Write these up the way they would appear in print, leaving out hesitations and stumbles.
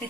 Hello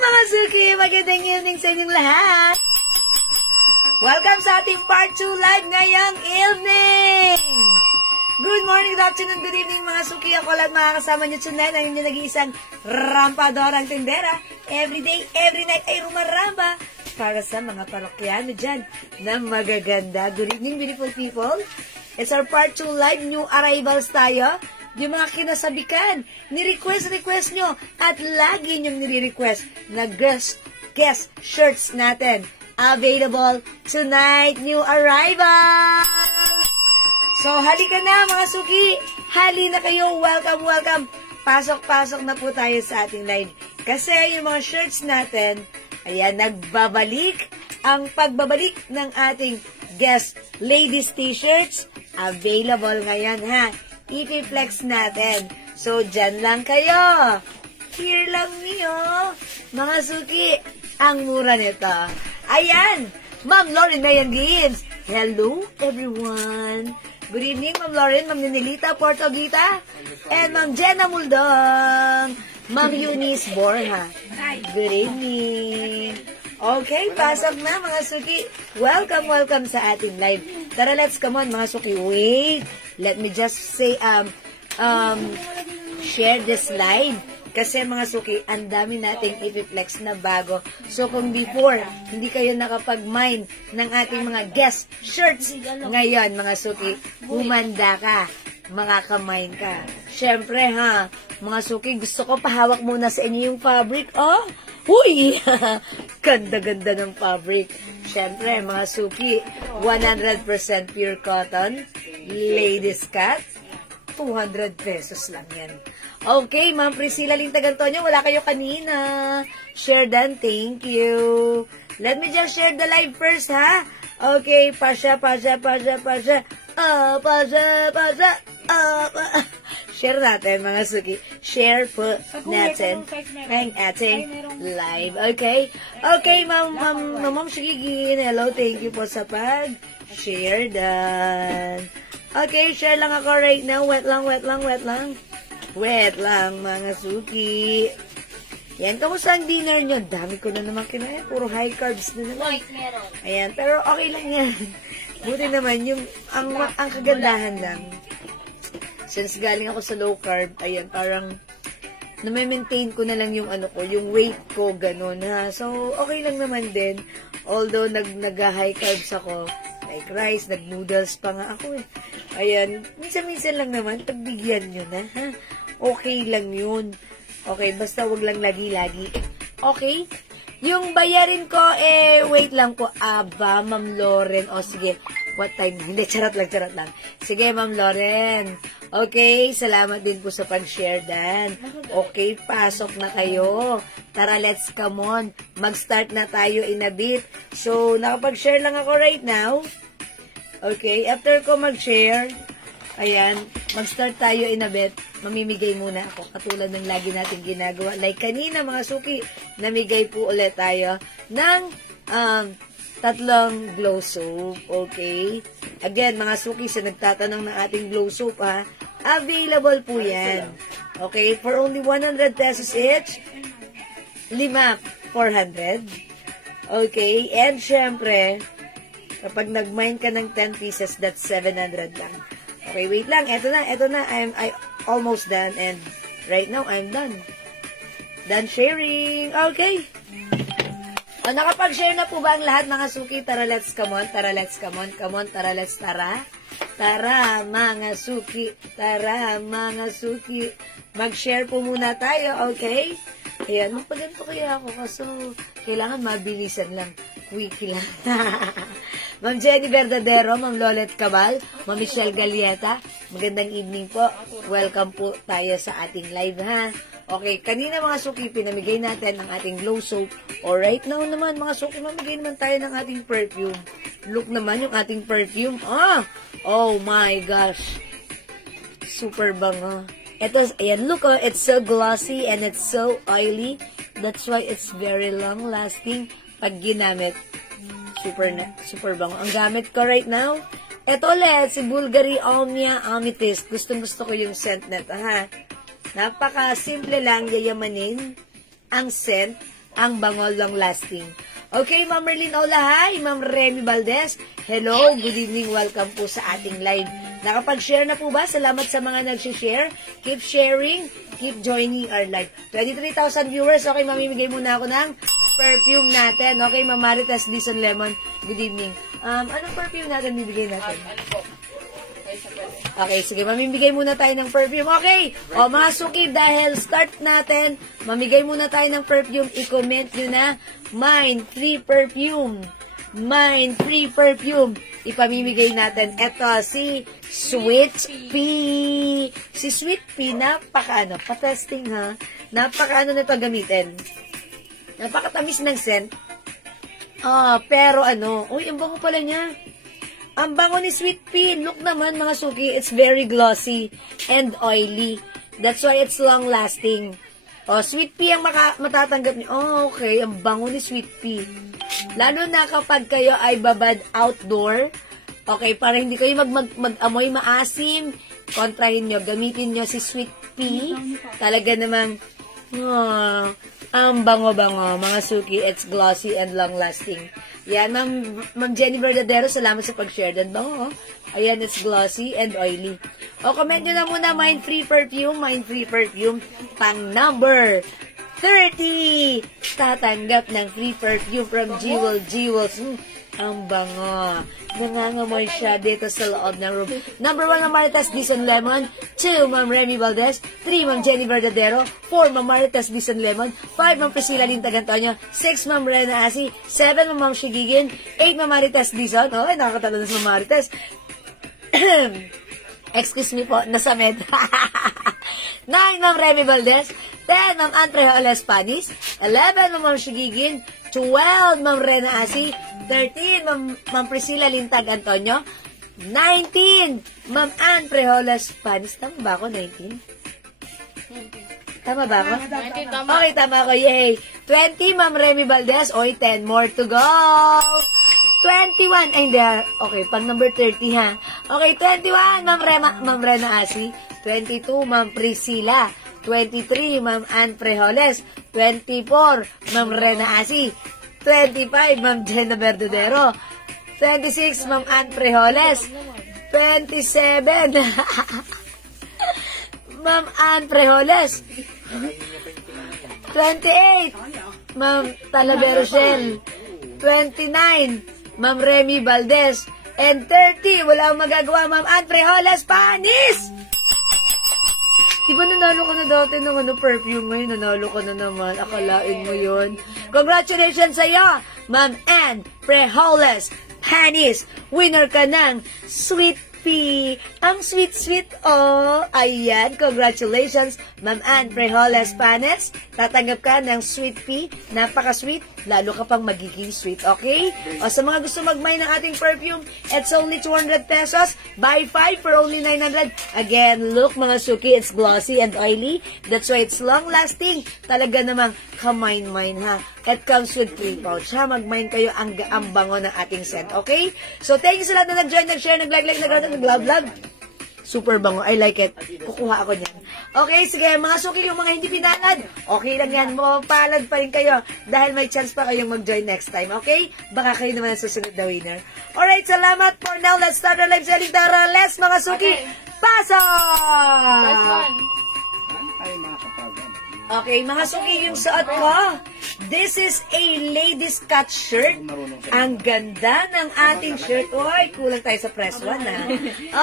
mga Suki! Magandang evening sa inyong lahat! Welcome sa ating part 2 live ngayong evening! Good morning, good afternoon, good evening mga Suki! Ako lang makakasama nyo tonight ang inyong nag-iisang rampadorang tindera. Every day, every night ay rumaramba para sa mga parokyano dyan na magaganda. Good evening, beautiful people! It's our part 2 live, new arrivals tayo. Yung mga kinasabikan, ni-request nyo at lagi nyong nire-request na guest shirts natin. Available tonight, new arrivals! So, halika na mga Suki! Hali na kayo! Welcome, welcome! Pasok-pasok na po tayo sa ating live. Kasi yung mga shirts natin, ayan, nagbabalik. Ang pagbabalik ng ating guest ladies t-shirts, available ngayon ha. I-flex natin. So, dyan lang kayo. Here lang niyo. Mga Suki, ang mura nito. Ayan, Ma'am Lauren Mayan Gibbs. Hello, everyone. Good evening, Ma'am Lauren, Ma'am Ninilita Portogita, and Ma'am Jenna Muldong, Ma'am Eunice Borja. Good evening. Okay, pasok na mga Suki. Welcome, welcome sa ating live. Tara, let's come on mga Suki. Wait, let me just say, share this live. Kasi mga Suki, ang dami nating i-flex na bago. So kung before, hindi kayo nakapag-mine ng ating mga guest shirts, ngayon mga Suki, humanda ka. Makaka-mine ka. Siyempre ha, mga Suki, gusto ko pahawak muna sa inyo yung fabric. Oh, huy! Ganda-ganda ng fabric. Siyempre, mga Suki, 100% pure cotton, ladies cut, 200 pesos lang yan. Okay, Ma'am Priscilla Lintagantonio, wala kayo kanina. Share dan, thank you. Let me just share the live first, ha? Okay, pasya. Share natin, mga Suki. Share po natin ang ating live. Okay? Okay, Ma'am Shigigin. Hello, thank you po sa pag-share dan. Okay, share lang ako right now. Wet lang. Wet lang, mga Suki. Yan, kamusta ang dinner nyo? Dami ko na naman kinain. Puro high carbs na naman. Ayan, pero okay lang yan. Buti naman, ang kagandahan lang. Since galing ako sa low carb, ayan, parang na-maintain ko na lang yung yung weight ko, ganun ha. So, okay lang naman din. Although, nag-high carbs ako, like rice, nag-noodles pa nga ako eh. Ayan, minsan-minsan lang naman, pagbigyan nyo na ha. Okay lang yun. Okay, basta wag lang lagi-lagi. Okay? Yung bayarin ko, wait lang po. Aba, Ma'am Lauren. O, sige. What time? Hindi, charot lang. Sige, Ma'am Lauren. Okay, salamat din po sa pag-share, Dan. Okay, pasok na kayo. Tara, let's come on. Mag-start na tayo in a bit. So, nakapag-share lang ako right now. Okay, after ko mag-share, Ayan, mag-start tayo in a bit. Mamimigay muna ako, katulad ng lagi natin ginagawa. Like kanina mga suki, namigay po ulit tayo ng 3 glow soap. Okay? Again, mga suki, sa nagtatanong ng ating glow soap, ha, available po yan. Okay? For only 100 pesos each, 5, 400. Okay? And syempre, kapag nag-mine ka ng 10 pieces, that's 700 lang. Okay, wait lang. Eto na. I almost done. And right now, I'm done. Done sharing. Okay. Nakapag-share na po ba ang lahat, mga suki? Tara, let's come on. Tara, let's come on. Come on, tara, let's tara. Tara, mga suki. Tara, mga suki. Mag-share po muna tayo, okay? Ayan, magpaganto kaya ako. Kaso, kailangan mabilisan lang. Wiki lang. Ma'am Jenny Verdadero, Ma'am Lolet Cabal, Ma'am Michelle Galieta, magandang evening po. Welcome po tayo sa ating live, ha? Okay, kanina mga suki, pinamigay natin ang ating glow soap. O right now naman, mga suki, mamigay naman tayo ng ating perfume. Look naman yung ating perfume. Oh my gosh. Super bango. Ito, ayan, look, it's so glossy and it's so oily. That's why it's very long lasting pag ginamit. Super bango. Ang gamit ko right now, eto ulit, si Bulgari Omnia Amethyst. Gustong-gusto ko yung scent na ito, ha? Napaka-simple lang, yayamanin ang scent, ang bango, long-lasting. Okay, Ma'am Merlin Olahay, Ma'am Remy Valdez, hello, good evening, welcome po sa ating live. Nakapag-share na po ba? Salamat sa mga nag-share. Keep sharing, keep joining our live. 23,000 viewers, okay, mamimigay muna ako ng perfume natin. Okay, Ma'am Maritas Dison Lemon, good evening. Anong perfume natin bibigay natin? Okay, sige, mamimigay muna tayo ng perfume. Okay, o mga suki, dahil start natin, mamigay muna tayo ng perfume. I-comment nyo na, mine free perfume. Mine free perfume. Ipamimigay natin. Ito, si Sweet Pea. Si Sweet Pea, napaka-ano, pa-testing ha. Napaka-ano na ito gamitin. Napakatamis ng scent. Pero ano, uy, ang bango pala niya. Ang bango ni Sweet Pea. Look naman, mga suki, it's very glossy and oily. That's why it's long-lasting. Sweet Pea ang matatanggap niyo. Okay, ang bango ni Sweet Pea. Lalo na kapag kayo ay babad outdoor. Okay, para hindi kayo mag-amoy maasim, kontrahin nyo, gamitin nyo si Sweet Pea. Talaga namang, ang bango-bango, mga suki, it's glossy and long-lasting. Yan, Ma'am Jenny Verdadero, salamat sa pag-share. Dan bango, ayan, it's glossy and oily. Comment nyo na muna, Mind Free Perfume, pang number 30. Tatanggap ng free perfume from Jewels. Ang bango. Nangangamoy siya dito sa loob ng room. Number 1, Ma'am Maritas Dison Lemon. 2, Ma'am Remy Valdez. 3, Ma'am Jenny Verdadero. 4, Ma'am Maritas Dison Lemon. 5, Ma'am Priscilla Lintag Antonio. 6, Ma'am Rena Asi. 7, Ma'am Shigigin. 8, Ma'am Maritas Dison. Ay, nakakatalo na si Ma'am Maritas. Excuse me po, nasamed. 9, Ma'am Remy Valdez. 10, Ma'am Andrea Olespanis. 11, Ma'am Shigigin. 12, Ma'am Rena Asi. 13, Ma'am Priscilla Lintag Antonio. 19, Ma'am Ann Prejolas Panis. Tama ba ako? 19? Tama ba ako? 19, tama. Okay, tama ako. Yay! 20, Ma'am Remy Valdez. Oy, 10 more to go. 21. Ay, hindi. Okay, pang number 30 ha. Okay, 21, Ma'am Rena Asi. 22, Ma'am Priscilla. 23, Ma'am Ann Prejoles. 24, Ma'am Rena Asi. 25, Ma'am Jenna Verdadero. 26, Ma'am Ann Prejoles. 27, Ma'am Ann Prejoles. 28, Ma'am Talavero Shell. 29, Ma'am Remy Valdez. And 30, wala akong magagawa, Ma'am Ann Prejoles Panis! Diba nanalo ka na dati ng perfume, ngayon nanalo ka na naman. Akalain mo yun. Congratulations sa'yo, Ma'am Ann Prejoles Panis. Winner ka ng Sweet P. Ang sweet-sweet, oh. Ayan, congratulations, Ma'am Ann Frejoles Panes. Tatanggap ka ng sweet P. Napaka-sweet, lalo ka pang magiging sweet, okay? O sa mga gusto mag-buy ng ating perfume, it's only 200 pesos. Buy 5 for only 900. Again, look mga suki, it's glossy and oily. That's why it's long-lasting. Talaga namang kamine-mine, ha? It comes with 3 pouch, ha? Mag-mine kayo ang bango ng ating scent, okay? So, thank you sa lahat na nag-join, nag-share, nag-like, nag-love. Super bango. I like it. Kukuha ako niyan. Okay, sige. Mga suki, yung mga hindi pinalad, okay lang yan. Mapapalad pa rin kayo dahil may chance pa kayong mag-join next time. Okay? Baka kayo naman ang susunod na winner. Alright, salamat for now. Let's start our live selling. Tara, let's mga suki. Okay. Pasok! Ay, mga kapag. Okay, mga suki, yung suot ko. This is a ladies cut shirt. Ang ganda ng ating shirt. Oy, kulang tayo sa press one, ha?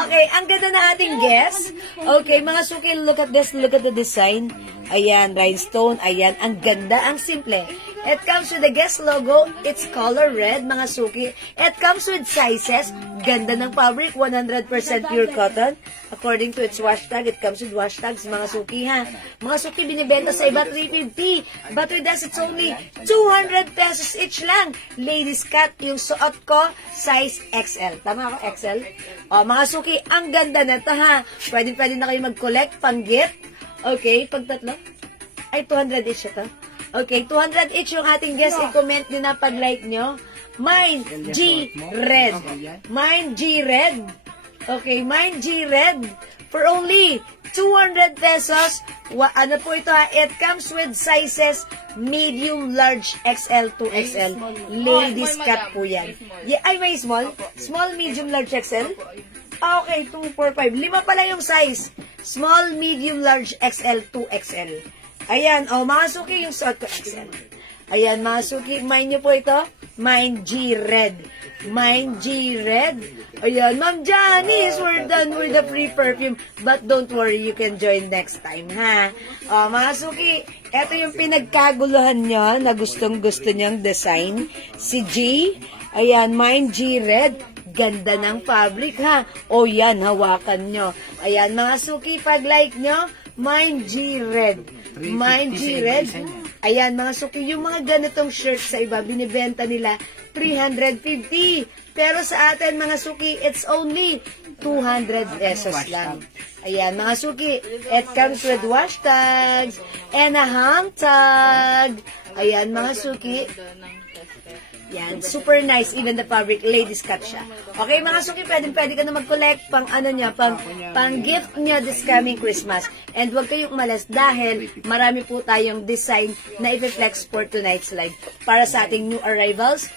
Okay, ang ganda ng ating guest. Okay, mga suki, look at this. Look at the design. Ayan, rhinestone. Ayan, ang ganda, ang simple. It comes with the guest logo. It's color red, mga suki. It comes with sizes. Ganda ng fabric, 100% pure cotton. According to its wash tag, it comes with wash tags, mga suki, ha. Mga suki, binibenta sa iba 350. But with us, it's only 200 pesos each lang. Ladies cut, yung suot ko, size XL. Tama ako, XL? O, mga suki, ang ganda na ito, ha. Pwede na kayo mag-collect, pang-gift. Okay, pag tatlo. Ay, 200 each ito. Okay, 200 each yung ating guest. I-comment din na pag-like nyo. Mine, G Red. Mine, G Red. Okay, mine, G Red. For only 200 pesos. Ano po ito, ha? It comes with sizes medium, large, XL to XL. Ladies cut po yan. Yeah, ay, may small? Small, medium, large, XL? Okay, 2, 4, 5. 5 pala yung size. Small, medium, large, XL to XL. Ayan, mga suki, yung suot ko XL. Ayan, mga suki, mine nyo po ito. Mine G Red. Mine G Red. Ayan, Ma'am Janice, we're done with the free perfume. But don't worry, you can join next time, ha? Mga suki, ito yung pinagkaguluhan nyo na gustong-gusto nyong design. Si G, ayan, Mine G Red. Ganda ng fabric, ha? O yan, hawakan nyo. Ayan, mga suki, pag-like nyo, Mine G Red. Mine G Red. Ayan, mga suki, yung mga ganitong shirt sa iba, binibenta nila 350. Pero sa atin, mga suki, it's only 200 pesos lang. Ayan, mga suki, it comes with wash tags and a hang tag. Ayan, mga suki. Yan, super nice. Even the fabric, ladies cut siya. Okay, mga suki, pwede ka na mag-collect pang ano niya, pang gift niya this coming Christmas. And huwag kayong umalas dahil marami po tayong design na i-flex for tonight's live para sa ating new arrivals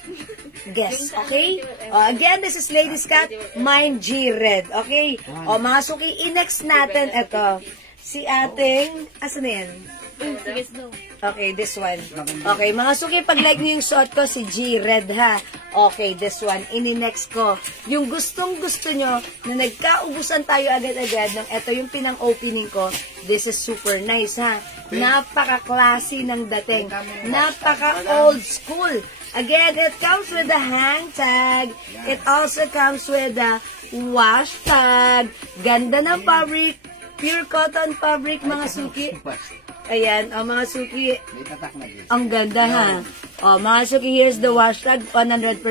guests. Okay? Again, this is ladies cut, mine G Red. Okay? Mga suki, i-next natin ito. Si ating, asan na yan? Okay, this one. Okay, mga suki, pag-like nyo yung suot ko, si G Red, ha? Okay, this one. Ini-next ko. Yung gustong-gusto nyo, na nagkaubusan tayo agad-agad, ng ito yung pinang-opening ko, this is super nice, ha? Napaka-classy ng dating. Napaka-old school. Again, it comes with the hang tag. It also comes with the wash tag. Ganda ng fabric. Pure cotton fabric, mga suki. Ayan, mga suki. Ang ganda, ha? Mga suki, here's the wash tag, 100%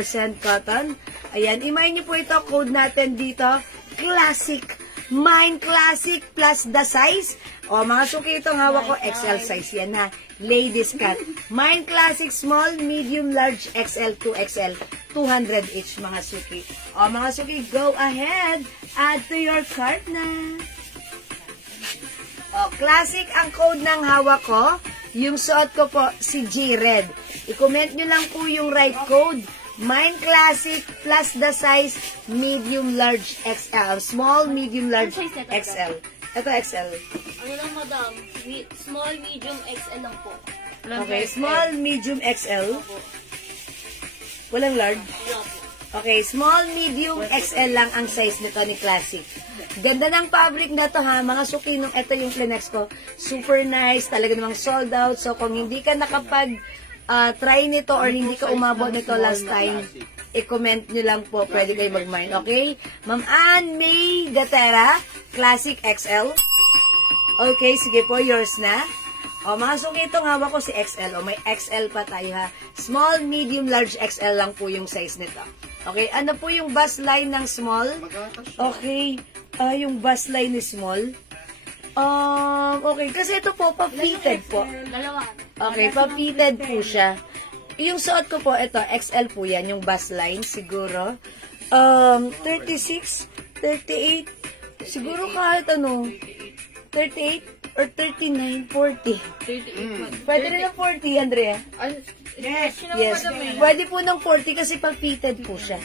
cotton. Ayan, i-mine nyo po ito, code natin dito, classic. Mine classic plus the size. Mga suki, itong hawak ko, XL size yan, ha? Ladies cut. Mine classic, small, medium, large, XL to XL. 200 each, mga suki. Mga suki, go ahead. Add to your cart na. Classic ang code ng hawak ko. Yung suot ko po, si G Red. I-comment nyo lang po yung right code. Mine Classic plus the size medium, large, XL. Small, medium, large, XL. Ito XL. Ano lang, madam? Small, medium, XL lang po. Okay, small, medium, XL. Walang large? Okay, small, medium, XL lang ang size nito ni Classic. Ganda ng fabric na to, ha, mga suki. Nung ito yung Flenex ko, super nice, talaga namang sold out. So kung hindi ka nakapag try nito or hindi ka umabot nito last time, i-comment nyo lang po. Pwede kayo mag-mine, okay? Ma'am Ann May Gatera, Classic XL. Okay, sige po, yours na. O, mga suki, itong hawak ko si XL. O, may XL pa tayo ha. Small, medium, large, XL lang po yung size nito. Okay, ano po yung bust line ng small? Okay, yung bust line ni small. Okay, kasi ito po, pa-fitted po. Okay, pa-fitted po siya. Yung suot ko po, ito, XL po yan, yung bust line, siguro. 36, 38, siguro kahit ano, 38 or 39, 40. 38. Pwede rin ng 40, Andrea. Yes. Yes. Pwede po ng 40 kasi pa-fitted po siya.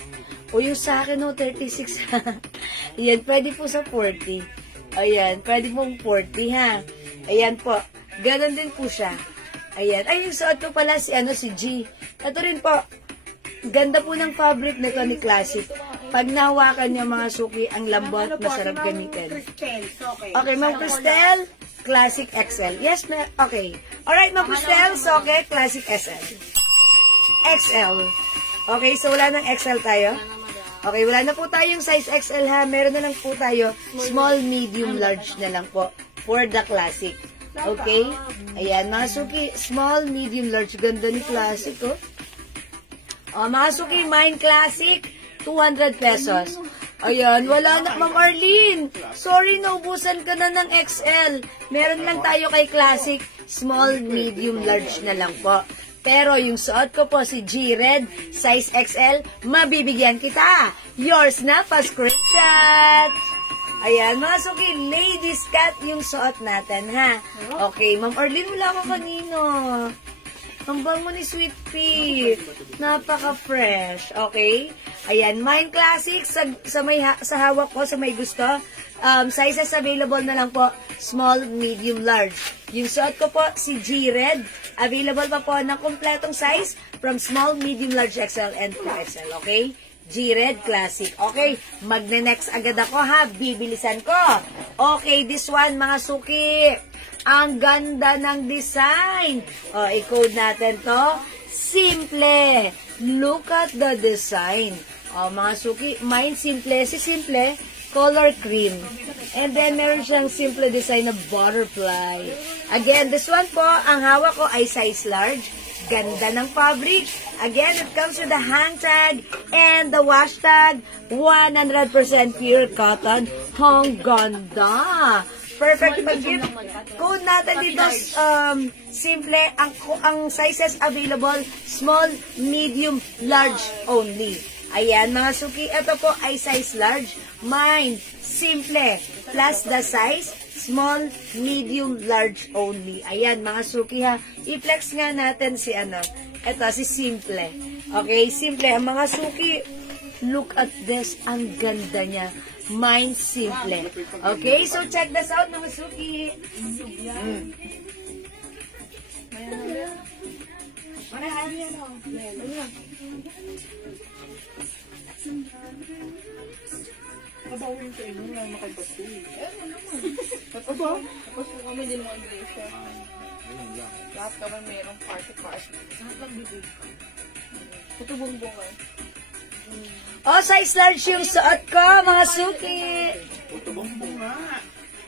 O yung sa akin, no, 36. Ayan, pwede po sa 40. Ayan, pwede pong 40, ha. Ayan po. Ganon din po siya. Ayan. Ay, yung suot ko pala si G. Ito rin po. Ganda po ng fabric nito ni Classic. Pag nahawakan niya mga suki, ang lambot, masarap gamitin. Okay, Ma'am Cristel, Classic XL. Yes, okay. Alright, Ma'am Cristel, so okay, Classic XL. XL. Okay, so wala ng XL tayo. Okay, wala na po tayong size XL ha. Meron na lang po tayo small, medium, large na lang po for the Classic. Okay? Ayan, mga suki, small, medium, large. Ganda ni Classic, oh. Mga suki, Mine Classic, 200 pesos. Ayan, wala na, Ma'am Arlene. Sorry, naubusan ka na ng XL. Meron lang tayo kay Classic, small, medium, large na lang po. Pero yung suot ko po si G-Red, size XL, mabibigyan kita. Yours na, pa-screenshot. Ayan, mga suki, ladies cut yung suot natin, ha? Okay, Ma'am Arlene, wala ko kanino. Ang bango ni Sweet Pea. Napaka-fresh. Okay? Ayan, Mine Classic. Sa hawak ko, sa may gusto. Sizes available na lang po. Small, medium, large. Yung suot ko po, si G-Red. Available pa po ng kompletong size from small, medium, large, XL, and 2XL. Okay? G-Red Classic. Okay, magne-next agad ako ha. Bibilisan ko. Okay, this one, mga suki. Ang ganda ng design. O, i-code natin to. Simple. Look at the design. O, mga suki, Mine Simple. Si Simple, color cream. And then, meron siyang simple design na butterfly. Again, this one po, ang hawak ko ay size large. Ganda ng fabric. Again, it comes with the hang tag and the wash tag. 100% pure cotton. Ang ganda. Perfect pag-gift. Code natin dito, simple. Ang sizes available, small, medium, large only. Ayan, mga suki. Ito po ay size large. Mine, simple. Plus the size, small, medium, large only. Ayan, mga suki ha. I-flex nga natin si Ito, si simple. Okay, simple. Ang mga suki, look at this. Ang ganda niya. Mine Simple. Okay, so check this out, mga suki. Kabawin sa inyo na makaibasto. Tapos kami din mo English. Lahat kami mayroong party. Lahat lang bibig. Tutubong-bungan. Size large yung suot ko, mga suki.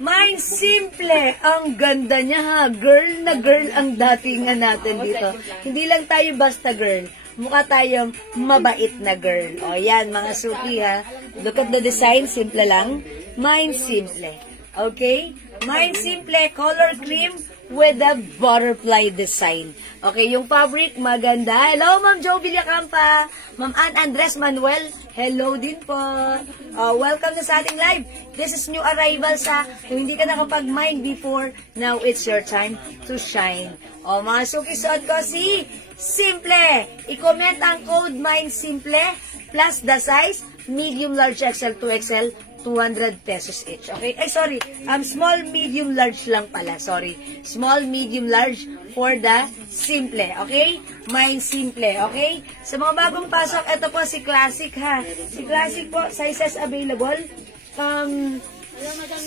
Mine Simple. Ang ganda niya ha. Girl na girl ang datingan natin dito. Hindi lang tayo basta girl. Mukha tayong mabait na girl. O yan, mga suki ha. Look at the design. Simple lang. Mine Simple. Okay? Mine Simple. Color cream with a butterfly design. Okay, yung fabric, maganda. Hello, Ma'am Jo Villacampa. Ma'am Ann Andres Manuel, hello din po. Welcome na sa ating live. This is new arrivals ha. Kung hindi ka nakapag-mine before, now it's your time to shine. Mga suki, suot ko si Simple. I-comment ang code Mine Simple plus the size, medium, large, XL, 2XL, 200 pesos each. Okay? Ay, sorry. Small, medium, large lang pala. Sorry. Small, medium, large for the simple. Okay? Mine Simple. Okay? Sa mga bagong pasok, ito po si Classic ha. Si Classic po, sizes available.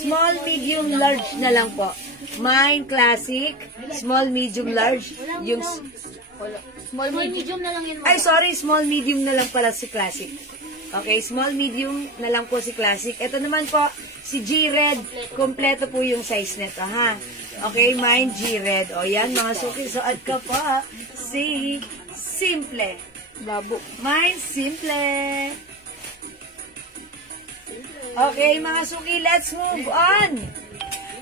Small, medium, large na lang po. Mine Classic, small, medium, large. Yung Wala. Small medium na lang yun. Ay, sorry, small medium na lang pala si Classic. Okay, small medium na lang po si Classic. Ito naman po, si G-Red. Kompleto po yung size nito, ha? Okay, mine G-Red. O yan, mga suki, suot ka po. Si Simple. Labo. Mine Simple. Okay, mga suki, let's move on.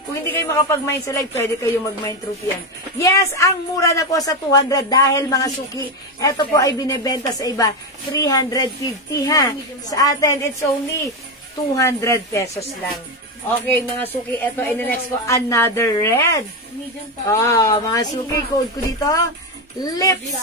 Kung hindi kayo makapag-mine sa live, pwede kayo mag-mine through PM. Yes, ang mura na po sa 200 dahil mga suki, ito po ay binebenta sa iba, 350 ha. Sa atin, it's only 200 pesos lang. Okay, mga suki, ito in the next ko, another red. Oh, mga suki, code ko dito, lips.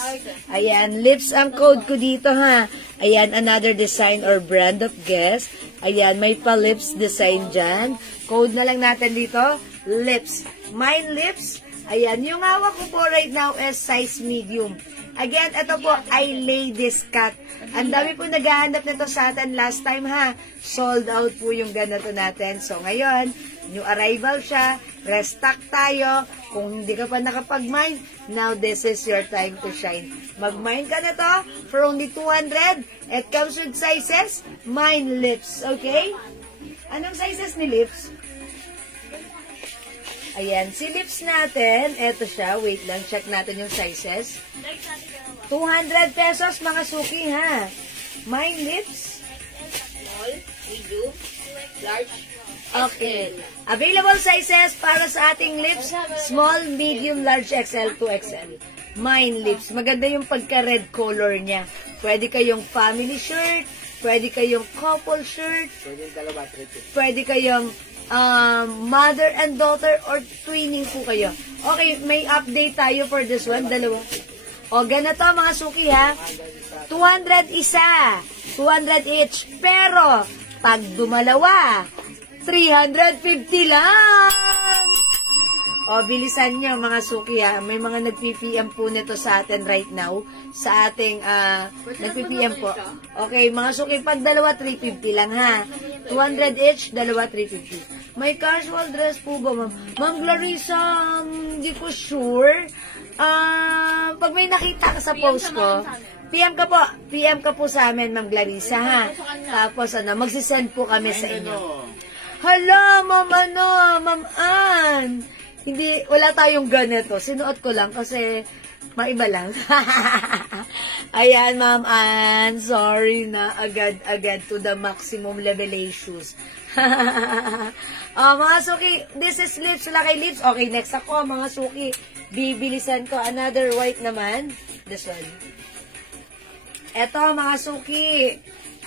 Ayan, lips ang code ko dito ha. Ayan, another design or brand of guess. Ayan, may pa-lips design dyan. Code na lang natin dito, lips. Mine lips. Ayan, yung hawak ko po right now is size medium. Again, ito po ay ladies cut. Ang dami po naghahanap nito sa atin last time ha. Sold out po yung ganito natin. So ngayon, new arrival siya. Restock tayo. Kung hindi ka pa nakapag-mine, now this is your time to shine. Mag-mine ka na to for only 200. It comes with sizes. Mine lips. Okay? Anong sizes ni lips? Ayan, si lips natin, eto siya, wait lang, check natin yung sizes. 200 pesos mga suki ha. Mine lips. Small, medium, large. Okay. Available sizes para sa ating lips, small, medium, large, XL, 2XL. Mine lips. Maganda yung pagka-red color niya. Pwede kayong family shirt, pwede kayong couple shirt, pwede kayong mother and daughter or twinning po kayo. Okay, may update tayo for this one. Dalawa. O, ganito mga suki ha. 200 isa. 200 each. Pero, pag dumalawa, 350 lang. O, bilisan nyo mga suki ha. May mga nag-PPM po nito sa atin right now. Sa ating, nag-PPM po. Okay, mga suki, pag dalawa, 350 lang ha. 200 each, dalawa, 350. May casual dress po ba, ma'am? Ma'am Clarissa, hindi ko sure. Pag may nakita ka sa post ko, PM ka po sa amin, Ma'am Clarissa, ha? Tapos, magsisend po kami sa inyo. Hala, Ma'am Ann. Hindi, wala tayong ganito. Sinuot ko lang kasi maiba lang. Ayan, Ma'am Ann. Sorry na agad-agad to the maximum levelations. Mga suki, this is lips. Wala kay lips. Okay, next ako, mga suki. Bibilisan ko. Another white naman. This one. Eto, mga suki.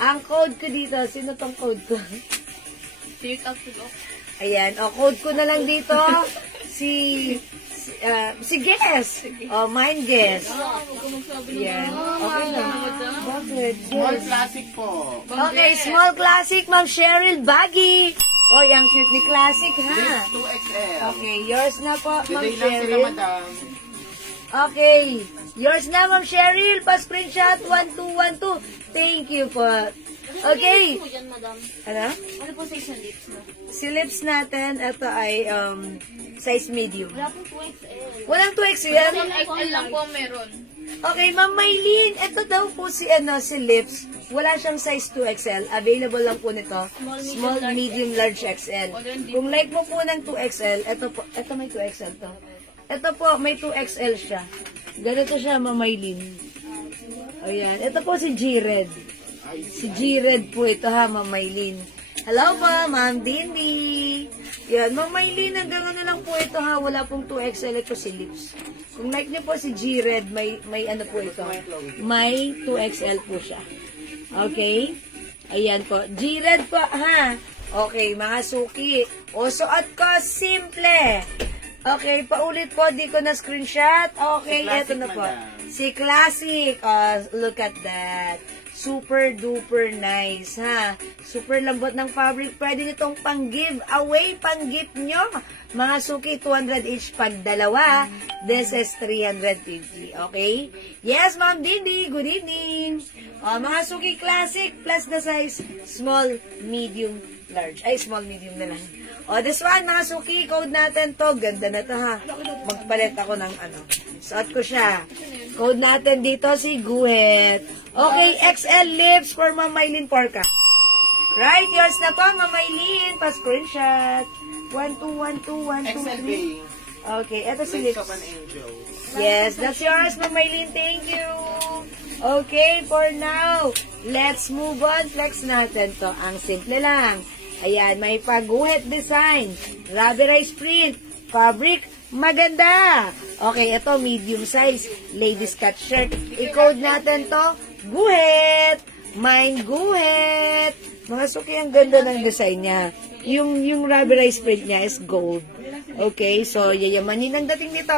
Ang code ko dito. Sino tong code ko? Ayan. O, code ko na lang dito. Si Guess. O, mine Guess. Yan. Okay na. Bakit? Small classic po. Okay, small classic, Ma'am Cheryl Baggy. Oy, ang cute ni Classic, ha? 2XL. Okay, yours na po, Ma'am Today lang sila, Cheryl. madam. Okay, yours na, Ma'am Cheryl. Pa-screenshot, 1212. Thank you po. Okay. Ano po dyan, madam? Ano? Ano po size ng lips mo? Si lips natin, ito ay size medium. Wala pong 2XL. Walang 2X yan. XL lang po meron. Okay, Ma'am Maylene, ito daw po si lips. Wala siyang size 2XL. Available lang po nito. Small, medium, large XL. Kung like mo po ng 2XL, ito may 2XL to. Ito po, may 2XL siya. Ganito siya, Ma'am Maylene. Ayan. Ito po si G-Red. Si G-Red po ito ha, Ma'am Maylene. Hello po, Ma'am Dindi. Yan, Ma'am Maylene, hanggang ano lang po ito ha. Wala pong 2XL. Ito si lips. Kung like niyo po si G-Red, may ano po ito. May 2XL po siya. Okay? Ayan po. G-Red po, ha? Okay, mga suki. O, suot ko, simple. Okay, paulit po. Di ko na screenshot. Okay, eto na po. Si Classic. Look at that. Super duper nice, ha? Super lambot ng fabric. Pwede nitong pang-give away, pang-gift nyo. Mga suki, 200 each pag dalawa. This is 350, okay? Yes, Ma'am Dindi, good evening. Mga suki, Classic, plus the size, small, medium, large. Ay, small, medium na lang. This one, mga suki, code natin to. Ganda na to, ha? Magpalit ako ng ano. Suot ko siya. Code natin dito si Guhet. Okay, XL lips for Ma'am Maylin Porca. Right, yours na to, Ma'am Maylin. Pa-screenshot. 1, 2, 1, 2, 1, 2, XLB. 3. Okay, eto si Lips lips. of an angel. Yes, that's yours, Ma'am Maylin. Thank you. Okay, for now, let's move on. Flex natin to. Ang simple lang. Ayan, may pag-guhit design. Rubberized print. Fabric, maganda. Okay, ito, medium size. Ladies cut shirt. I-code natin to. Guhit. Mine guhit. Mga suki, ang ganda ng design niya. Yung rubberized print niya is gold. Okay, so yayamanin ang dating nito.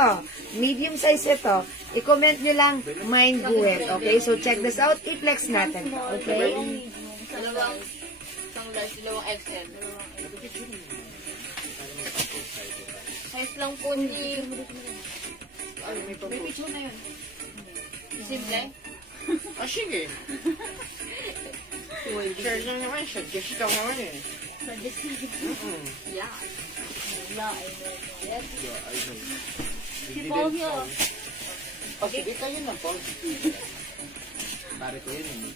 Medium size ito. I-comment nyo lang, mine guhit. Okay, so check this out. I-flex natin. Okay? Dalawang XL. Size lang po ni... May picture na yun. Simple. Ah, sige. Share lang naman siya. Just lang naman eh. Yeah. Si Paul yun. Sige kayo na, Paul. Pare ko yun eh.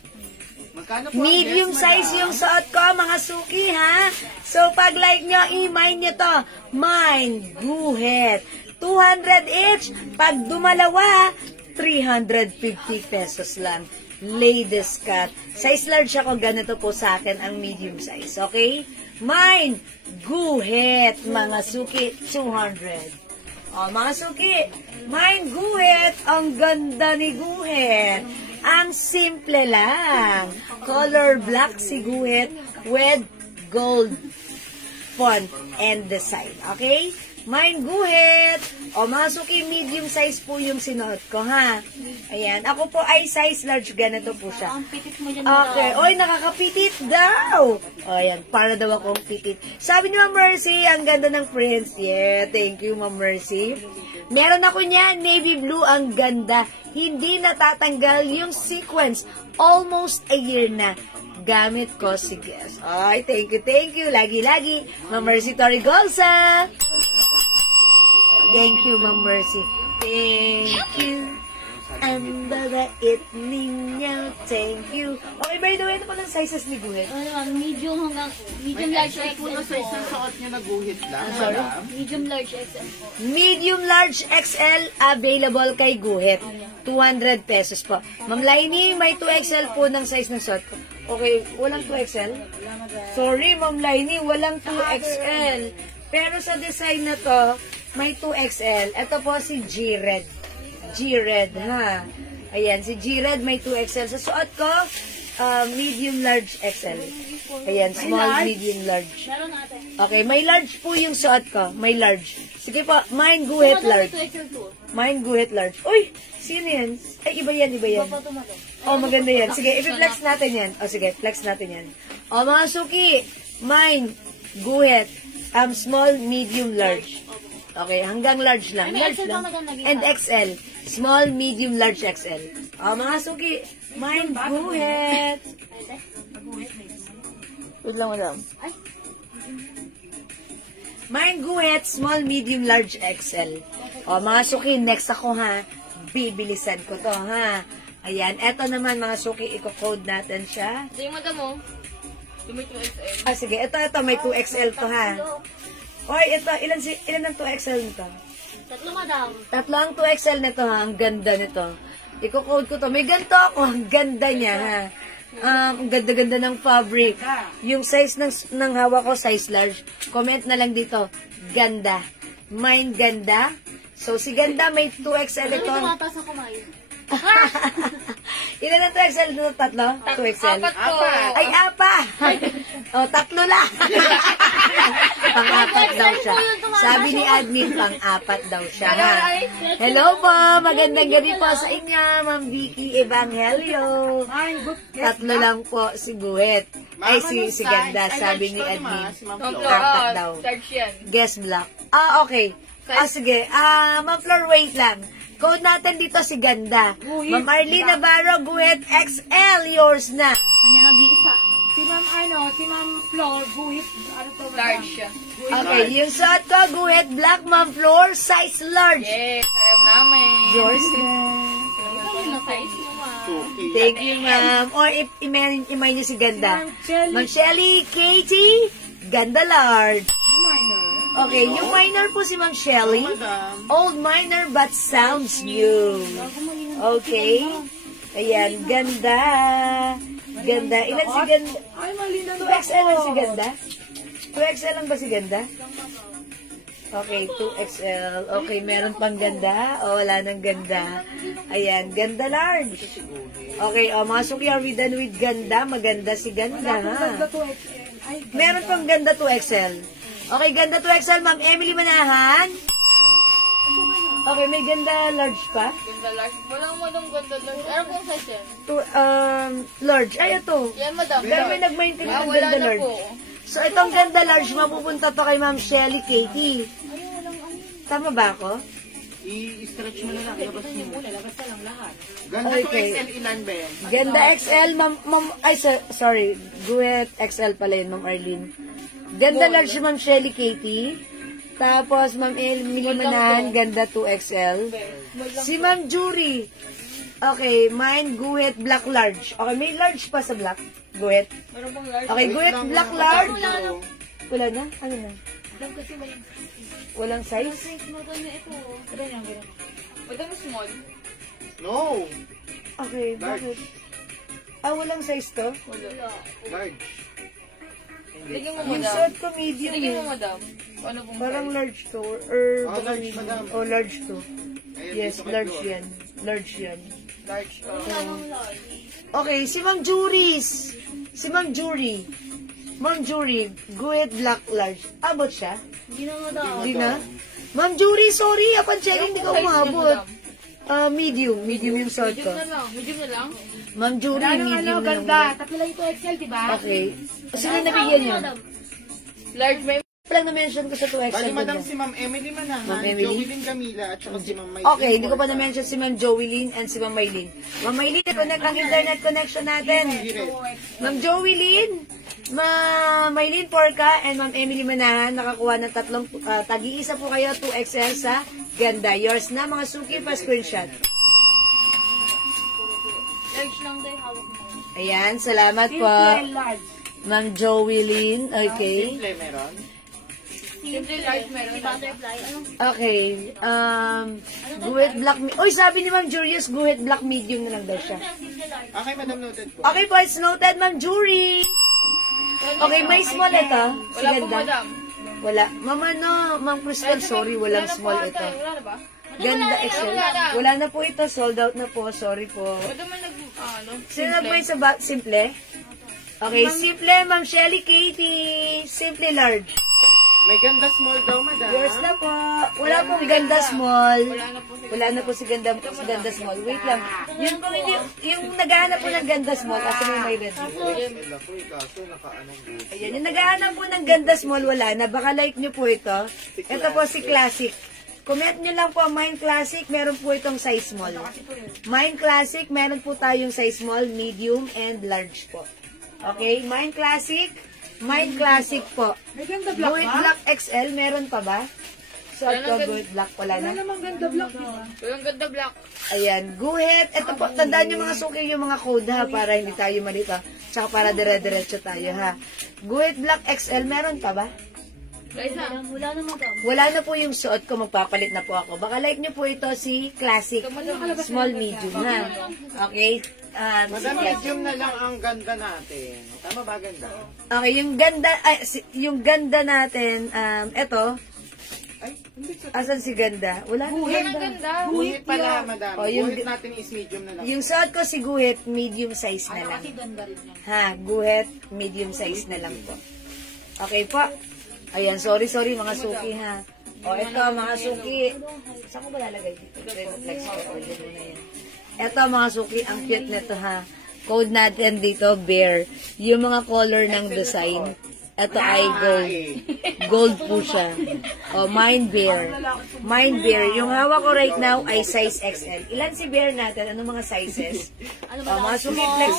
Magkano po ang Medium guess, size madam? yung suot ko, mga suki, ha? So, pag like nyo, i-mine nyo to. Mine, guhit. 200 each. Pag dumalawa, 350 pesos lang. Ladies cut. Size large ako, ganito po sa akin ang medium size. Okay? Mine, guhit. Mga suki, 200. O, mga suki, mine, guhit. Ang ganda ni guhit. Ang simple lang. Color black si guhit with gold font and design. Okay? Mine guhit. O, mga suki, medium size po yung sinuot ko, ha? Ayan. Ako po ay size large. Ganito po siya. Ang pitit mo dyan. Okay. Oy, nakakapitit daw. O, ayan. Para daw akong pitit. Sabi ni Ma'am Mercy, ang ganda ng prints. Yeah, thank you, Ma'am Mercy. Meron ako niya, navy blue, ang ganda. Hindi natatanggal yung sequence. Almost a year na. Gamit ko si Guess. Ay, thank you, thank you. Lagi-lagi. Ma'am Mercy Torigolsa. Thank you, Ma'am Mercy. Thank you. Ang babait ninyo. Thank you. Okay, by the way, ano pa ng sizes ni Guhit? Medium hanggang medium large May po na XL size po. ng suot niya na guhit lang, sorry? madam. Medium large XL po. Medium large XL available kay Guhit. 200 pesos po. Ma'am Lainey, may 2XL po ng size ng suot ko. Okay, walang 2XL? Sorry, Ma'am Lainey, walang 2XL. Pero sa design na to, may 2XL. Ito po si G-Red. G-Red, ha? Ayan, si G-Red may 2XL. Sa suot ko, medium large XL. Ayan, small, medium, large. Meron natin. Okay, may large po yung suot ko. May large. Sige po, mine guhit large. Mine guhit large. Uy, sino yan? Ay, iba yan, iba yan. Oh, maganda yan. Sige, i-flex natin yan. O, sige, flex natin yan. O, mga suki, mine, guhit, small, medium, large. Okay, hanggang large lang. May Large XL lang. pa maganda, And XL. Small, medium, large, XL. O, mga suki, mine, guhit. Wait lang, madam. Ay. Mine guhit, small, medium, large, XL. O, mga suki, next ako, ha. Bibilisan ko to, ha. Ayan, eto naman, mga suki, i-code natin siya. Ito yung madam mo. Yung may 2XL. Ah, sige, ito, may 2XL to, ha. Oy, ito, ilan ang 2XL nito? Tatlo madam. Tatlo ang 2XL nito, ha. Ang ganda nito. I-code ko to. May ganito ako. Ang ganda niya, ha. Ang ganda-ganda ng fabric. Yung size ng hawak ko, size large. Comment na lang dito. Ganda. Mine ganda. So, si ganda may 2XL ito. Ito mata sa kumain. Ilan ang 2XL dito? Tatlo? 2XL? Apat po. Ay, apa! O, tatlo lang. Pang-apat daw siya. Sabi ni admin, pang-apat daw siya. Ha? Hello po! Magandang gabi po sa inyo, Ma'am Vicky Evangelio. Tatlo lang po si Guhit. Ay, si Ganda. Sabi ni admin, apat daw. Large yan. Guess black. Ah, okay. Ah, sige. Ma'am Flor, wait lang. Code natin dito si Ganda. Ma'am Arlene Navarro, Guhit XL, yours na. Kanya nag-iisa. Si Ma'am Flor, guhit, ano to? Large siya. Okay, yung suot ko, Guhit Black, Ma'am Flor, size large. Yes, alam namin. Yours na. Thank you, ma'am. Or imay niyo si Ganda. Shelly. Ma'am Shelly, Katie, Ganda large. Minor. Okay, yung minor po si Ma'am Shelly. Madam. Old minor but sounds new. Okay. Ayan, Ganda. Ganda. Ilan si Ganda? Ay, mali na 2XL lang si Ganda? 2XL lang ba si Ganda? Okay, 2XL. Okay, meron pang Ganda. O, wala nang Ganda. Ayan, Ganda large. Okay, o, mga suki, are we done with Ganda? Maganda si Ganda, ha? Meron pang Ganda 2XL. Okay, Ganda 2XL, Ma'am Emily Manahan. Okay, may Ganda large pa? Ganda large. Walang madam ganda large. Ano pong size yan? Large. Ay, ito. Yan, madam. Dahil may nag-maintain ng Wala Ganda na large. po. So, itong Ganda large, mapupunta to kay Ma'am Shelly Katie. Tama ba ako? I-stretch mo na lang. Ilabas mo. Labas ka lang lahat. Ganda Okay. 2XL ilan, Ben? Ganda XL, Ma'am, ay, sorry. Guhit XL pala yun, Ma'am Arlene. Ganda large, Ma'am Shelly Katie. Tapos, Ma'am Emily Manahan, Ganda 2XL. Si Ma'am Jury. Okay, mine, Guhit Black Large. Okay, may large pa sa black. Guhit. Meron pong large. Okay, Guhit Black Large. Wala na? Ano na? Madam kasi may Walang size? size mo doon na ito. Madam small. No. Okay, bakit? Ah, walang size to? Wala. Large. Tingin mo, Yung madam. suot ko medium Tingin mo, eh. madam. Ano pong Parang size? large to. Or Oh, baka large, medium. madam. Oh, large to. Ayan, Yes, dito kay large Flor. yan. Large yan. Large. Okay, si Ma'am Juris. Si Ma'am Jury. Ma'am Jury, Guhit Black Large. Abot siya? Hindi na, madam. Hindi na? Ma'am Jury, sorry. Upon checking, hindi ka umabot. Medium. Medium yung suot ko. Medium na lang. Medium na lang. Ma'am Jury, Ano, medium na lang. ganda. Tatlo lang ito XL, di ba? Okay. Sino nabigyan niyo? Large. May Lang na-mention ko sa 2XL. Bali, madam, ganda. si Ma'am Emily Manahan, Ma'am Emily? Jovelyn Camila, at saka si Ma'am Maylin. Okay, hindi ko pa na-mention si Ma'am Joelyn and si Ma'am Maylin. Ma'am Maylin, connect ang internet connection natin. Ma'am Joelyn, Ma'am Maylin Porca, and Ma'am Emily Manahan, nakakuha ng tatlong, tag-iisa po kayo, 2XL sa Ganda. Yours na, mga suki pa screenshot. large lang tayo hawak mo. Ayan, salamat po. XL large. Ma'am Joelyn, okay. Simple meron. Simple large meron. Butterfly. Ano? Okay, guhit black, uy, sabi ni Ma'am Julius, guhit black medium na lang daw siya. Okay, madam, noted po. Okay po, it's noted, Ma'am Jury. Okay, may small ito. Si Wala po, Ganda. madam. Wala. Mama, no, Ma'am Crystal, sorry, walang small ito. Wala na ba? Ganda XL. Wala na po ito, sold out na po, sorry po. Madam, may ano? Sino nag-buy sa simple? Okay, simple, Ma'am Shelly Katie. Simple large. May ganda small daw, madam. Yours na po. Wala pong ganda small. Wala na po. Wala na po si ganda small. Wait lang. Yung kung hindi, yung naghahanap po ng ganda small, kasi may red. Wala po, kaso naka-anong buto. Ayan, yung naghahanap po ng ganda small, wala na. Baka like nyo po ito. Ito po si Classic. Comment nyo lang po, Mind Classic, meron po itong size small. Mind Classic, meron po tayong size small, medium, and large po. Okay, Mind Classic po. May ganda black Guhit ba? Black XL, meron pa ba? So, ito, Guhit Black, wala Wala na. namang ganda black, di ba? Walang ganda black. Ayan, Guhit. Ito po, tandaan nyo mga suki yung mga code ha, para hindi tayo malito. Tsaka para dire-diretso tayo ha. Guhit Black XL, meron pa ba? Guys na. Wala na, madam. Wala na po yung suot ko, magpapalit na po ako. Baka like nyo po ito si Classic, small medium ha. Okay? Madam, medium na lang ang ganda natin. Tama ba ganda? Okay, yung ganda natin, eto, Ay, hindi sa... asan si ganda? Wala na Walang ganda. ganda. Guhit pala, madam. Oh, yung- Guhit natin is medium na lang. Yung suot ko si Guhit, medium size na lang. Ha, Guhit, medium size na lang po. Okay po. Ayan, sorry mga suki ha. O, ito mga suki. Saan ko ba lalagay dito? Flex ko, order mo na yan. Ito mga suki, ang cute nito ha. Code natin dito, bear. Yung mga color ng design. Ito ay gold. Gold po siya. O, mine bear. Mine bear. Yung hawak ko right now ay size XL. Ilan si bear natin? Anong mga sizes? O, mga suki, flex.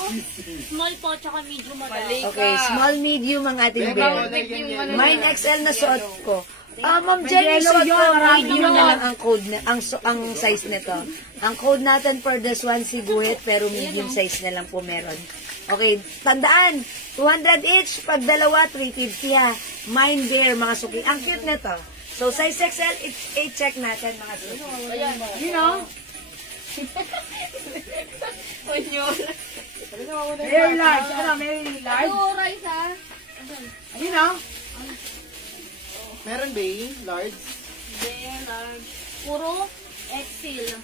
Small po, tsaka medium mo daw. Mali ka. Okay, small, medium ang ating bear. Yan. Mine XL na suot ko. Ma'am Jenny, so medium na lang ang code na, ang size nito. Ang code natin for this one si guhit, pero medium size na lang po meron. Okay, tandaan, 200 each, pag dalawa, 350 ha. Mine bear, mga suki. Ang cute nito. So, size XL, i-check natin, mga suki. You know? Very large. Ano, very large. Ano, rice ha? You know? Meron ba large? Very large. Puro XL.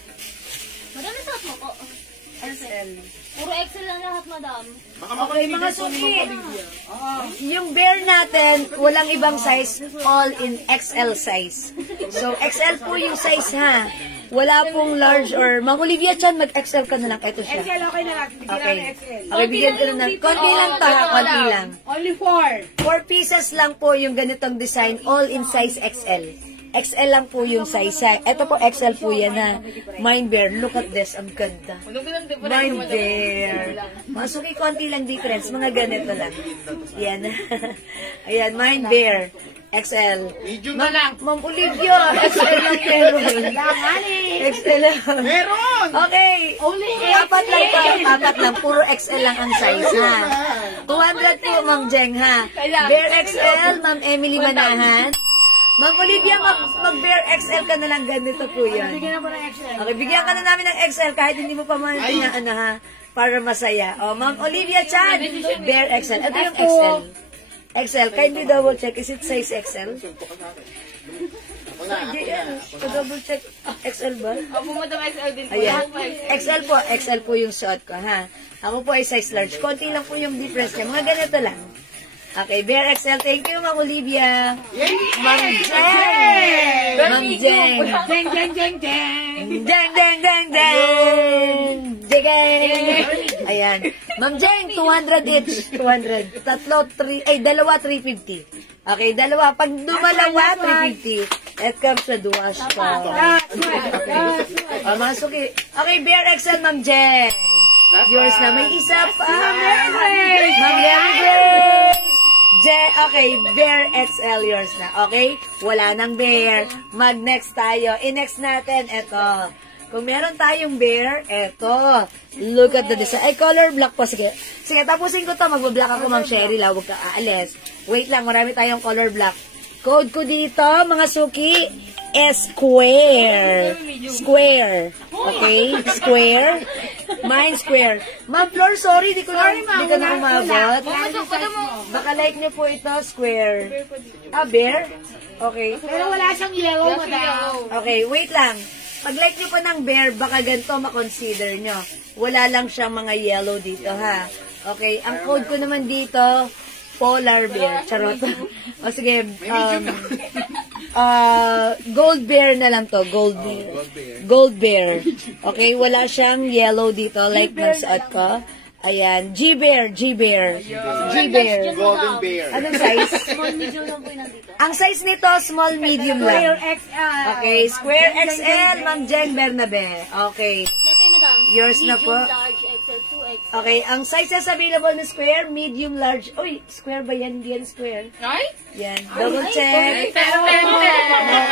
Madam, isat mo ko. XL. Puro XL lang lahat, madam. Okay, mga suki. Yung bear natin, walang ibang size, all in XL size. So, XL po yung size ha. Wala pong large or, Ma'am Olivia Chan, mag-XL ka na lang. Ito siya. XL, okay na lang. Bigyan Okay. namin XL. Okay, bigyan ko na lang. Konti lang to ha, konti lang. Only 4. 4 pieces lang po yung ganitong design, all in size XL. XL lang po yung size. Ito po XL po yan ha. Mine bear, look at this, ang ganda. Mine bear. Masuki, konti lang difference, mga ganito lang. Yan. Ayan, mine bear. XL. Ma'am Olivia, XL lang meron. XL lang. Meron! Okay. Apat lang po. Apat lang. Puro XL lang ang size, ha? 200 po, Ma'am Jeng, ha? Bear XL, Ma'am Emily Manahan. Ma'am Olivia, mag-Bear XL ka na lang. Ganito po yan. Bigyan na po ng XL. Okay, bigyan ka na namin ng XL kahit hindi mo pa man ano, ha? Para masaya. O, Ma'am Olivia Chan, Bear XL. Ito yung XL. XL, kindly double check. Is it size XL? Hindi yan. Double check. XL ba? Ako mo daw XL din po. Ayan. XL po. XL po yung suot ko, ha? Ako po ay size large. Konti lang po yung difference niya. Mga ganito lang. Okay, Bear XL. Thank you, Ma'am Olivia. Ma'am Jeng! Ma'am Jeng! Jeng, jeng, jeng, jeng. Deng, deng, deng, deng! Deng! Ayan. Ma'am Jeng, 200 each. 200. Dalawa, 350. Okay, dalawa. Pag dumalawa, 350. It comes with wash pa. Masuki. Okay, Bear XL, Ma'am Jeng. Yours na. May isa pa. Ma'am Grace. Okay, Bear XL yours na. Okay? Wala nang Bear. Mag-next tayo. I-next natin, eto. Kung meron tayong Bear, eto. Look at the design. Ay, color black po. Sige. Sige, tapusin ko to. Mag-black ako, Ma'am Sherry. Huwag ka aalis. Wait lang, marami tayong color black. Code ko dito, mga suki, square. Square. Okay? Square. Mine square. Ma'am Flor, sorry, di ko na umabot. Baka like niyo po ito, square. Bear? Okay. Pero wala siyang yellow, madam. Okay, wait lang. Pag like niyo po ng bear, baka ganito makonsider nyo. Wala lang siyang mga yellow dito, ha? Okay, ang code ko naman dito, polar bear. Charot. O sige, gold bear na lang to. Gold bear. Gold bear. Okay, wala siyang yellow dito like nasuot ko. Ayan, G-bear, G-bear. G-bear. Golden bear. Anong size? Small, medium lang po yung nandito. Ang size nito, small, medium lang. XL. Okay, square XL, Ma'am Jen Bernabe. Okay. Ito yung madam. Yours na po. Medium, large, XL, 2X. Okay, ang sizes available na square, medium, large. Uy, square ba yan? Hindi yan square. Ay? Yan, double check. Pero,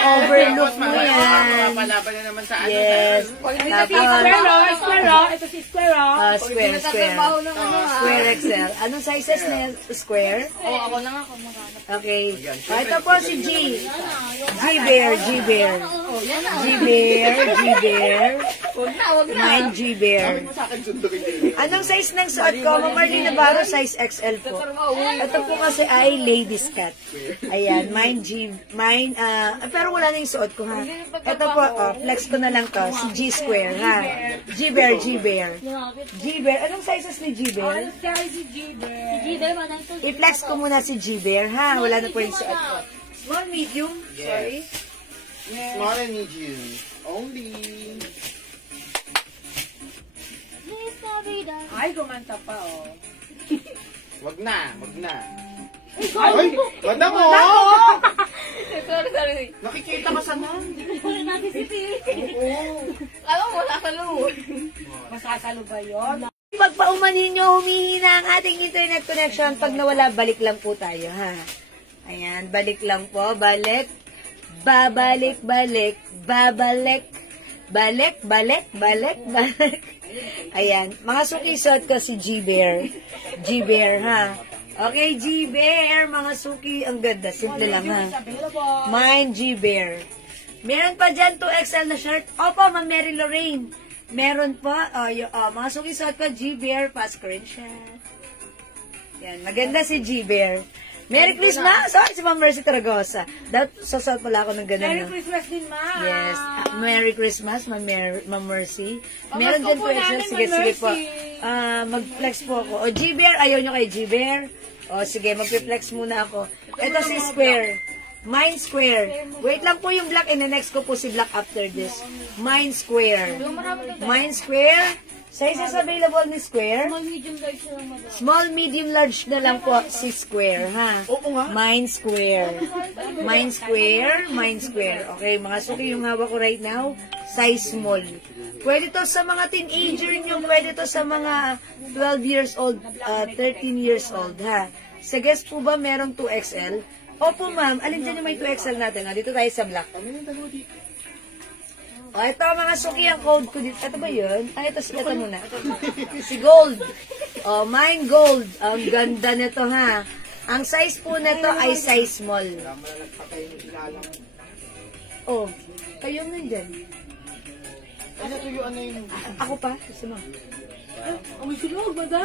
Overlook mo yan. Papalaban na naman sa ano. Yes. Tapos, Ito si Square. square, square. Square XL. Anong sizes na yan? Square? Oo, ako na nga kung magkano. Okay. Ito po si G. G-bear, G-bear. G-bear, G-bear. Mine G-bear. Sa akin sundukin din. Anong size ng suot ko? Ma'am Marlene Navarro, size XL po. Ito po kasi ay ladies cut. Ayan, mine, pero wala na yung suot ko, ha? Ito po, flex ko na lang to. Si G-square, ha? G-bear, G-bear. G-bear, anong sizes ni G-bear? G-bear, madam. I-flex ko muna si G-bear, ha? Wala na po yung suot ko. Small, medium, sorry. Small and medium. Only. Ay, gumanta pa, oh. Wag na, wag na. Ay, wala mo! Sorry. Nakikita ka sa man. Wala natin si P. Oo. Alam mo, wala ka loob. Masasalo ba yun? Pag paumanin nyo, humihina ang ating internet connection. Pag nawala, balik lang po tayo, ha? Ayan, balik lang po, balik. babalik, balik, babalik, balik, balik, balik, balik. Ayan. Mga suki, suot ko si G-Bear. G-Bear, ha? Okay, G-Bear, mga suki. Ang ganda. Simple lang, ha? Mine, G-Bear. Meron pa dyan 2XL na shirt. Opo, Ma'am Mary Lorraine. Meron pa. Mga suki, suot ko G-Bear. Pa-screenshot. Yan. Maganda si G-Bear. Merry Christmas! Sorry, si Ma'am Mercy Taragosa. Sasot pala ako ng ganun. Merry Christmas din, Ma. Yes. Merry Christmas, Ma'am Mercy. Meron din po extra. Sige po. Mag-flex po ako. O, G-Bear, ayaw nyo kay G-Bear? O, sige, mag-flex muna ako. Ito si Square. Mine Square. Wait lang po yung black. And the next ko po si black after this. Mine Square. Mine Square. Sizes available ni Square. Small, medium, large na lang, madam. Small, medium, large na lang po si Square, ha? Oo nga. Mine Square. Mine Square, Mine Square. Okay, mga suki yung hawak ko right now, size small. Pwede to sa mga teenager nyo, pwede to sa mga 12 years old, 13 years old, ha? Sa guest po ba merong 2XL? Opo, ma'am. Alin dyan yung may 2XL natin? Dito tayo sa black. O, ito mga suki, ang code ko dito. Ito ba yun? Ito muna. Si Gold. O, mine Gold. Ang ganda nito, ha? Ang size po nito ay size small. Oh, kayo nandyan. Ako pa? Gusto mo? May silog, madam.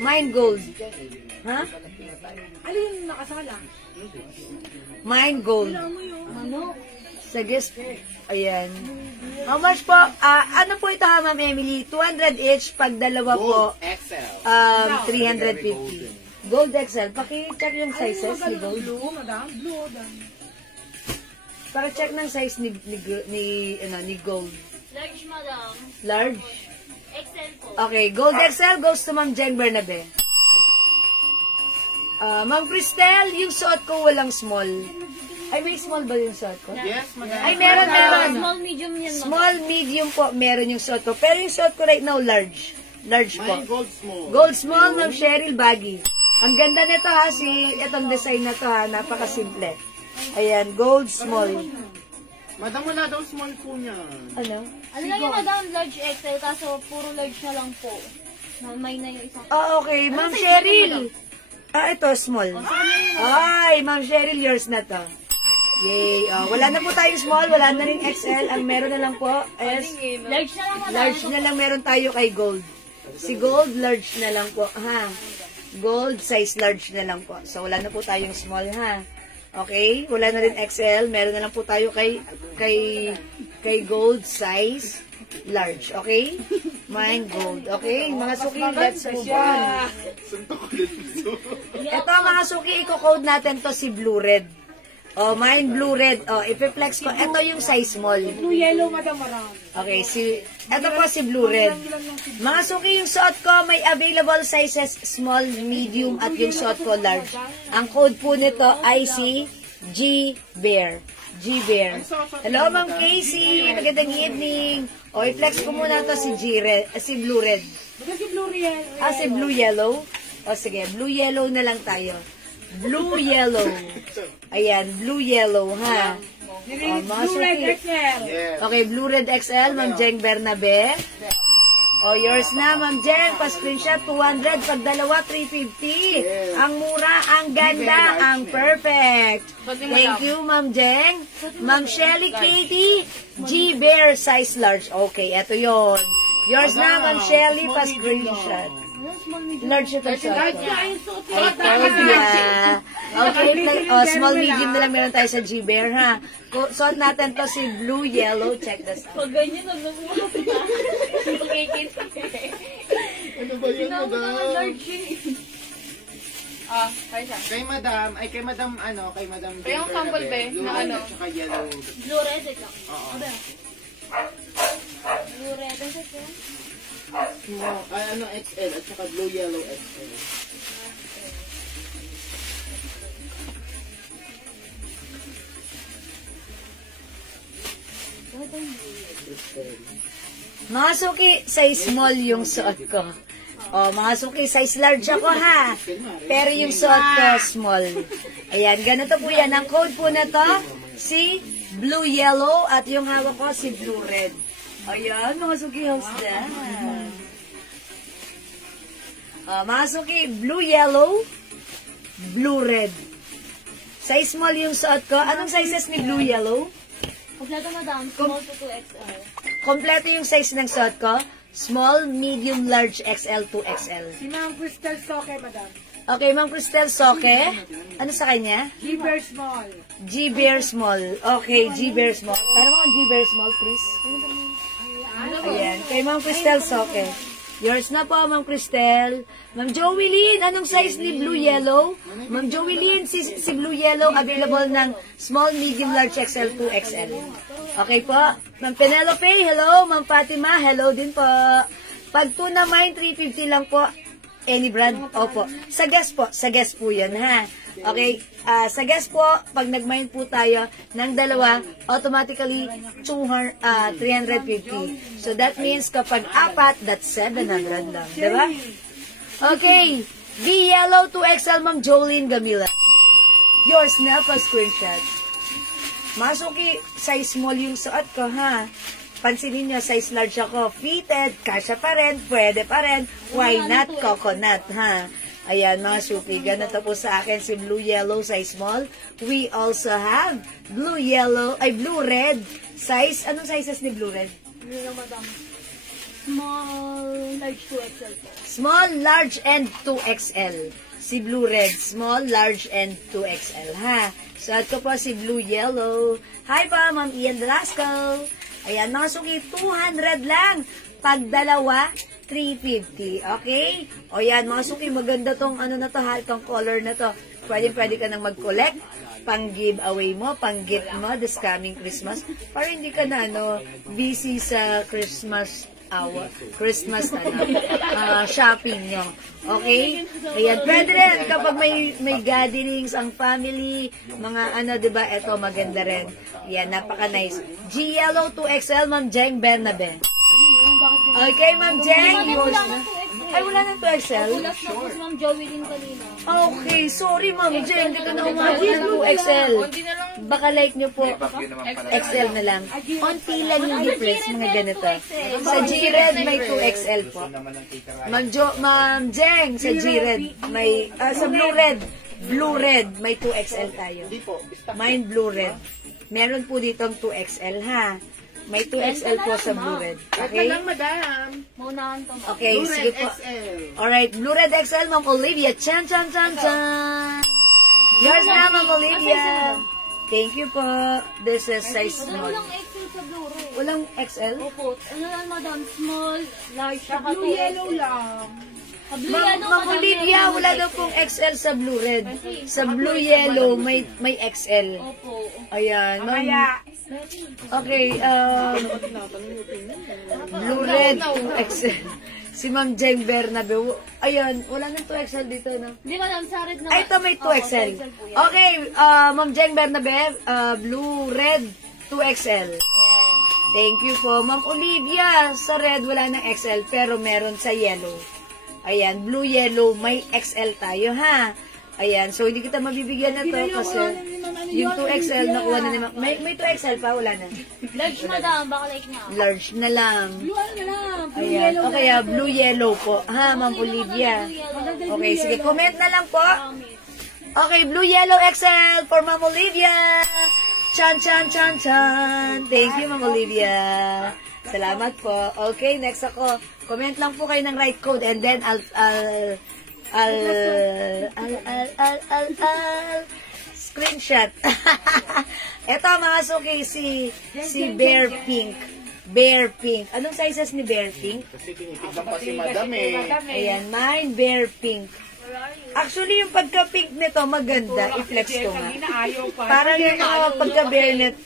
Mine Gold. Ha? Ano yung nakasala? Mine Gold. Ano? Sa guest. Ayan. How much po? Ano po ito, ha, Ma'am Emily? 200 each. Pag dalawa po, XL. 350. Gold XL. Paki-check yung sizes ni Gold. Blue, madam. Blue, madam. Para check ng size ni Gold. Large, madam. Large? XL po. Okay, Gold XL goes to Ma'am Jen Bernabe. Ma'am Cristel, yung suot ko walang small. Ay, may small ba yung suot ko? Yes, madam. Ay, meron. Small, medium yan, madam. Small, medium po, meron yung suot ko. Pero yung suot ko right now, large. Large po. Mine gold small. Gold small, Ma'am Cheryl Baggy. Ang ganda nito, ha, itong design na to, ha, napakasimple. Ayan, gold small. Madam, wala daw small po niya. Ano? Ano lang yung madam, large XL, kaso puro large na lang po. May na yung isang. Okay, Ma'am Cheryl. Ito, small. Ay, Ma'am Cheryl, yours na to. Yay. Wala na po tayong small, wala na rin XL. Ang meron na lang po is Large na lang, madam. large na lang meron tayo kay Gold. Si Gold, large na lang po, ha? Gold, size large na lang po. So, wala na po tayong small, ha? Okay? Wala na rin XL. Meron na lang po tayo kay Gold, size large. Okay? Mine Gold. Okay? Mga suki, let's move on. Ito, mga suki, i-code natin to si Blue Red. Mine Blue Red. Ipi-flex ko. Ito yung size small. Blue, yellow, madam, marami. Okay, ito po si Blue Red. Mga suki, yung suot ko, may available sizes small, medium, at yung suot ko large. Ang code po nito ay si G-Bear. G-Bear. Hello, Ma'am Casey. Magandang evening. I-flex ko muna to si Blue Red. Bakit si Blue yellow? Si Blue Yellow. Sige, Blue Yellow na lang tayo. Blue Yellow. Ayan, Blue Yellow, ha? Mga Blue Red suki. XL. Yes. Okay, Blue Red XL, Ma'am Jeng Bernabe. Yours na, Ma'am Jeng. Pa-screenshot, 200. Pag dalawa, 350. Ang mura, ang ganda, ang perfect. Thank you, Ma'am Jeng. Ma'am Shelly Katie, G-Bear, size large. Okay, eto yon. Yours na, Ma'am Shelly, pa-screenshot. Large ito sa ako. Ay, Claudia. Okay, small, medium na lang meron tayo sa G-Bear, ha? Suot natin to si Blue Yellow. Check this out. Pag ganyan, nagmumulot na. Pagkikita. Ano ba yun, madam? Large eh. Kaya siya. Kay madam, Kaya yung sample ba eh, blue na red ano? at saka yellow. Blue red, ito. Oo. Blue red, ito. XL at saka blue yellow XL. Mga suki, size small yung suot ko. Mga suki, size large ako, ha? Pero yung suot ko, small. Ayan, ganito po yan. Ang code po na to, si blue yellow at yung hawak ko si blue red. Ayan, mga suki, how's that? Mga suki, blue yellow, blue red. Size small yung suot ko. Anong sizes ni blue yellow? Kompleto, madam. Small to 2XL. Kompleto yung size ng suot ko. Small, medium, large, XL to XL. Si Ma'am Crystal Soke, madam. Okay, Ma'am Cristel Soke. Ano sa kanya? Giver Small. G-Bear Small. Okay, G-Bear Small. Pero mo G-Bear Small, please. Ayan, kay Ma'am Cristel Soke. Yours na po, Ma'am Cristel. Ma'am Joey, anong size ni Blue Yellow? Ma'am Joey, si Blue Yellow available ng small, medium, large, XL to XL. Okay po. Ma'am Penelope, hello. Ma'am Fatima, hello din po. Pag tuna mine, 350 lang po. Any brand? Opo. Sa guest po yan, ha? Okay, sa guest po, pag nag-mine po tayo ng dalawa, automatically 350. So that means kapag apat, that's 700 lang. Diba? Okay, B Yellow 2XL, Ma'am Jolene Gamila. Yours na pa screenshot. Masuki, size small yung suot ko, ha? Pansinin nyo, size large ako. Fitted, kasya pa rin, pwede pa rin. Why not coconut, ha? Ayan, mga suki, ganito po sa akin si blue yellow, size small. We also have blue yellow, blue red, size, anong sizes ni blue red? Madam. Small, large 2XL po. Small, large, and 2XL. Si blue red, small, large, and 2XL, ha? Suot ko po si blue yellow. Hi pa, Ma'am Ian Velasco. Ayan, mga suki, 200 lang. Pag dalawa, 350. Okay? O yan, mga suki, maganda tong ano na to, ha, itong color na to. Pwede ka nang mag-collect, pang giveaway mo, pang gift mo this coming Christmas. Para hindi ka na, busy sa Christmas shopping nyo. Okay? Ayan, pwede rin kapag may gatherings ang family, mga diba, eto maganda rin. Ayan, napaka-nice. G Yellow 2XL, Ma'am Jeng Bernabe. Okay, Ma'am Jeng, yours na. Ay, wala na 2XL? Ulas na po si Ma'am Joey din kanina. Okay, sorry Ma'am Jeng, dito na umabot ng 2XL. Baka like nyo po, XL na lang. Onti lang yung difference, mga ganito. Sa G-Red, may 2XL po. Ma'am Jeng, sa G-Red, may, sa Blue Red, may 2XL tayo. Mine Blue Red. Meron po ditong 2XL, ha? May 2XL po sa Blue Red. Okay? madam. Maunahan to. Okay, sige po. Alright, Blue Red XL, Ma'am Olivia. Chan. Yours na, Ma'am Olivia. Thank you po. This is size small. Walang XL sa Blue Red. Walang XL? Opo. Ano lang, madam? Small, large, saka Blue yellow lang. Ma'am Olivia, wala daw pong XL sa Blue Red. Sa Blue Yellow, may XL. Opo. Ayan, ma'am. Okay, Blue Red, 2XL. Si Ma'am Jeng Bernabe. Ayan, wala nang 2XL dito, no? Hindi, madam, sa red na. Ay, ito may 2XL. Okay, Ma'am Jeng Bernabe, Blue Red, 2XL. Thank you po. Ma'am Olivia, sa red wala nang XL, pero meron sa yellow. Ayan, blue, yellow, may XL tayo, ha? Ayan, so hindi kita mabibigyan na to kasi yung 2XL nakuha na naman. May 2XL pa, wala na. Large, madam, baka like na. Large na lang. Blue na lang. Ayan, o kaya blue, yellow po. Ha, Ma'am Olivia? Okay, sige, comment na lang po. Okay, blue, yellow, XL for Ma'am Olivia. Chan. Thank you, Ma'am Olivia. Salamat po. Okay, next ako. Comment lang po kayo ng right code and then I'll screenshot. Ito mga suki, si Bear Pink. Bear Pink. Anong sizes ni Bear Pink? Kasi tinitignan pa si Madam eh. Ayan, mine Bear Pink. Actually, yung pagka-pink nito, maganda. I-flex ko nga. Parang yung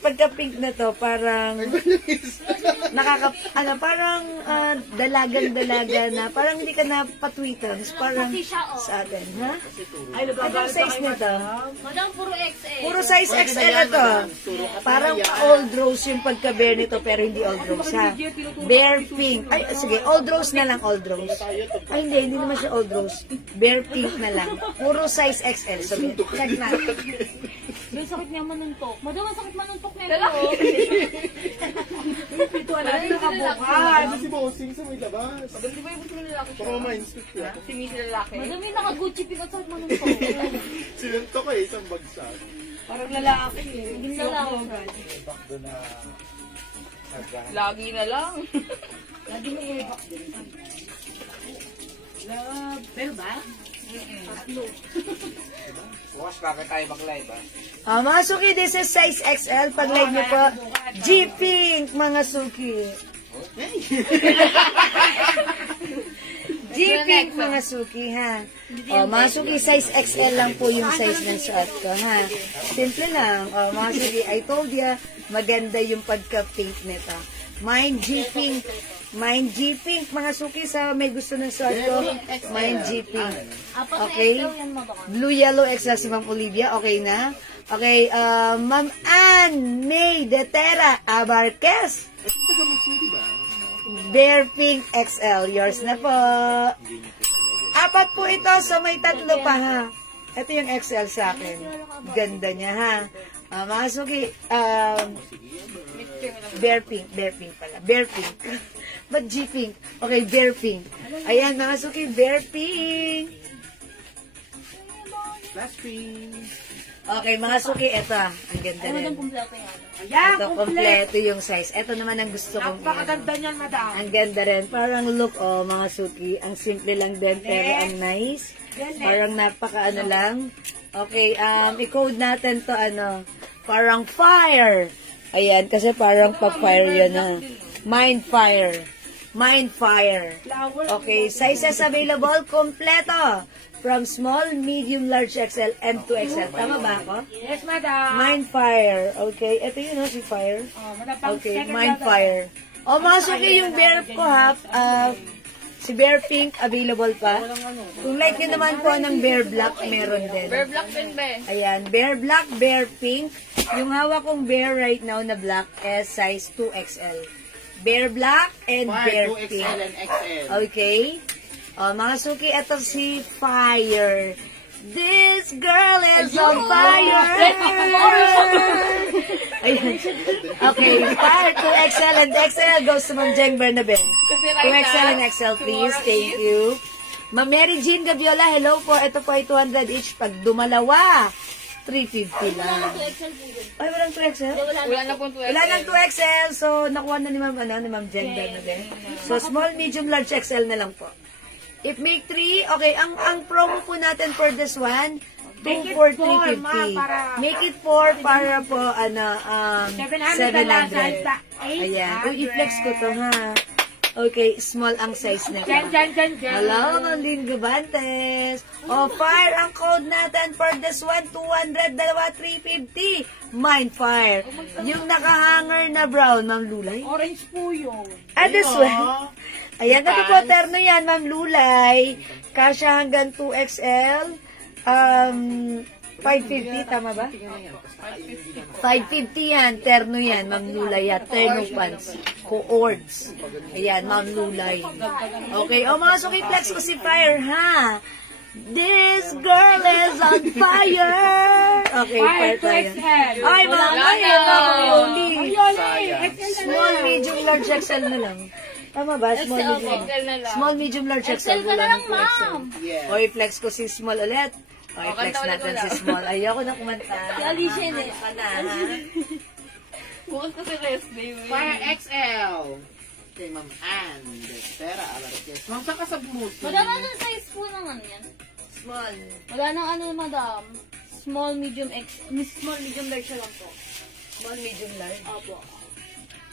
pagka-pink na to, parang parang dalagan-dalaga na, parang hindi ka na patwitans, parang sa atin, ha? Anong size nito? Madam, puro XL. Puro size XL ito. Parang old rose yung pagka-bear nito, pero hindi old rose, ha? Bear Pink. Ay, sige, old rose na lang, old rose. Ay, hindi naman siya old rose. Bear Pink na lang. Puro size XL. So, check na. May sakit niya manuntok. Madam, ang sakit manuntok niya. Pintuan natin nakabukas. Ano si Bossing sa may labas? Madam, di ba yung gusto mo lalaki siya? Baka ma-inspect ka. Si Miss lalaki. Madam, yung naka-Gucci pin at sakit manuntok. Sinunto ko eh, isang bagsak. Parang lalaki eh. Naging lalaki. Lagi na lang. Lagi mo i-back din. Love. Pero ba? Tatlo. Bukas bakit tayo mag-live Mga suki, this is size XL. Pag live niyo po, G-Pink, mga suki. G-Pink, mga suki, ha? Mga suki, size XL lang po yung size ng suot ko, ha? Simple lang. Mga suki, I told ya, maganda yung pagka-pink nito. Mine G-Pink. Mine G-Pink, mga suki, sa may gusto ng suot ko, mine G-Pink. Okay? Blue, yellow, XL si Ma'am Olivia. Okay na? Okay, Ma'am Ann May Detera Abarquez. Bear Pink XL. Yours na po. Apat po ito, so may tatlo pa, ha? Ito yung XL sa akin. Ganda niya, ha? Mga suki, Bear Pink pala. Bear Pink. Ba't G-Pink? Okay, Bear Pink. Ayan, mga suki, Bear Pink. Flash pink. Okay, mga suki, ito. Ang ganda Ay, rin. madam, kumpleto yan. Ayan, Ito, kompleto yung size. Ito naman ang gusto kong napakaganda niyan, madam. Ang ganda rin. Parang look, mga suki. Ang simple lang din, pero ang nice. Parang napaka-ano lang. Okay, i-code natin to, parang fire. Ayan, kasi parang pa-fire yan, ha. Mind fire. Mind fire. Okay, sizes available, kompleto. From small, medium, large XL, and 2XL. Tama ba ako? Yes, madam. Mind fire. Okay, ito yun, si fire. Madam, pang Okay, second mind level. fire. Mga suki, yung bear ko, ha. Si Bear Pink, available pa. Kung like nyo naman po ng Bear Black, meron din. Bear black din ba eh? Ayan, Bear Black, Bear Pink. Yung hawak kong bear right now na black is size 2XL. Bear Black and Bear 2XL Pink. and XL. Okay. Mga suki, ito si Fire. This girl is on fire! Ayan. Okay, Fire 2XL and XL goes to Ma'am Jeng Bernabe. 2XL and XL, please. Thank you. Ma'am Mary Jean Gabiola, hello po. Ito po ay 200 each. Pag dumalawa, 350 lang. Ay, walang 2XL? Wala na pong 12. Wala nang 2XL. So, nakuha na ni Ma'am Jeng Bernabe. So, small, medium, large XL na lang po. If make 3, okay, ang promo po natin for this one, 2 for 350. Make it 4 para po, 700. Ayan. I-flex ko to, ha. Okay, small ang size na ito. Hello, Nandine Gubantes. Fire ang code natin for this one, 200, dalawa, 350. Mind fire. Yung nakahanger na brown, Ma'am Lulay. Orange po yun. This one. Ayan, ito po, terno yan, Ma'am Lulay. Kasya hanggang 2XL. 550, tama ba? 550 yan, terno yan, Ma'am Lulay. Terno pants. Co-ords. Ayan, Ma'am Lulay. Okay, mga suki, flex ko si Fire, ha? This girl is on fire! Okay, Fire tayo. Ay, small, medium, large XL na lang. Tama ba? Small, medium, large XL na lang. O, i-flex ko si small ulit. O, i-flex natin si small. Ayoko na kumanta. Si Alicia eh. Bukas ko si rest day. Fire XL. Kay Ma'am Ann Detera Abarquez. Ma'am, saan ka sa bumuti? Madam, anong size po ng ano yan? Small. Wala nang madam. Small, medium, small, medium, large lang po. Small, medium, large? Opo.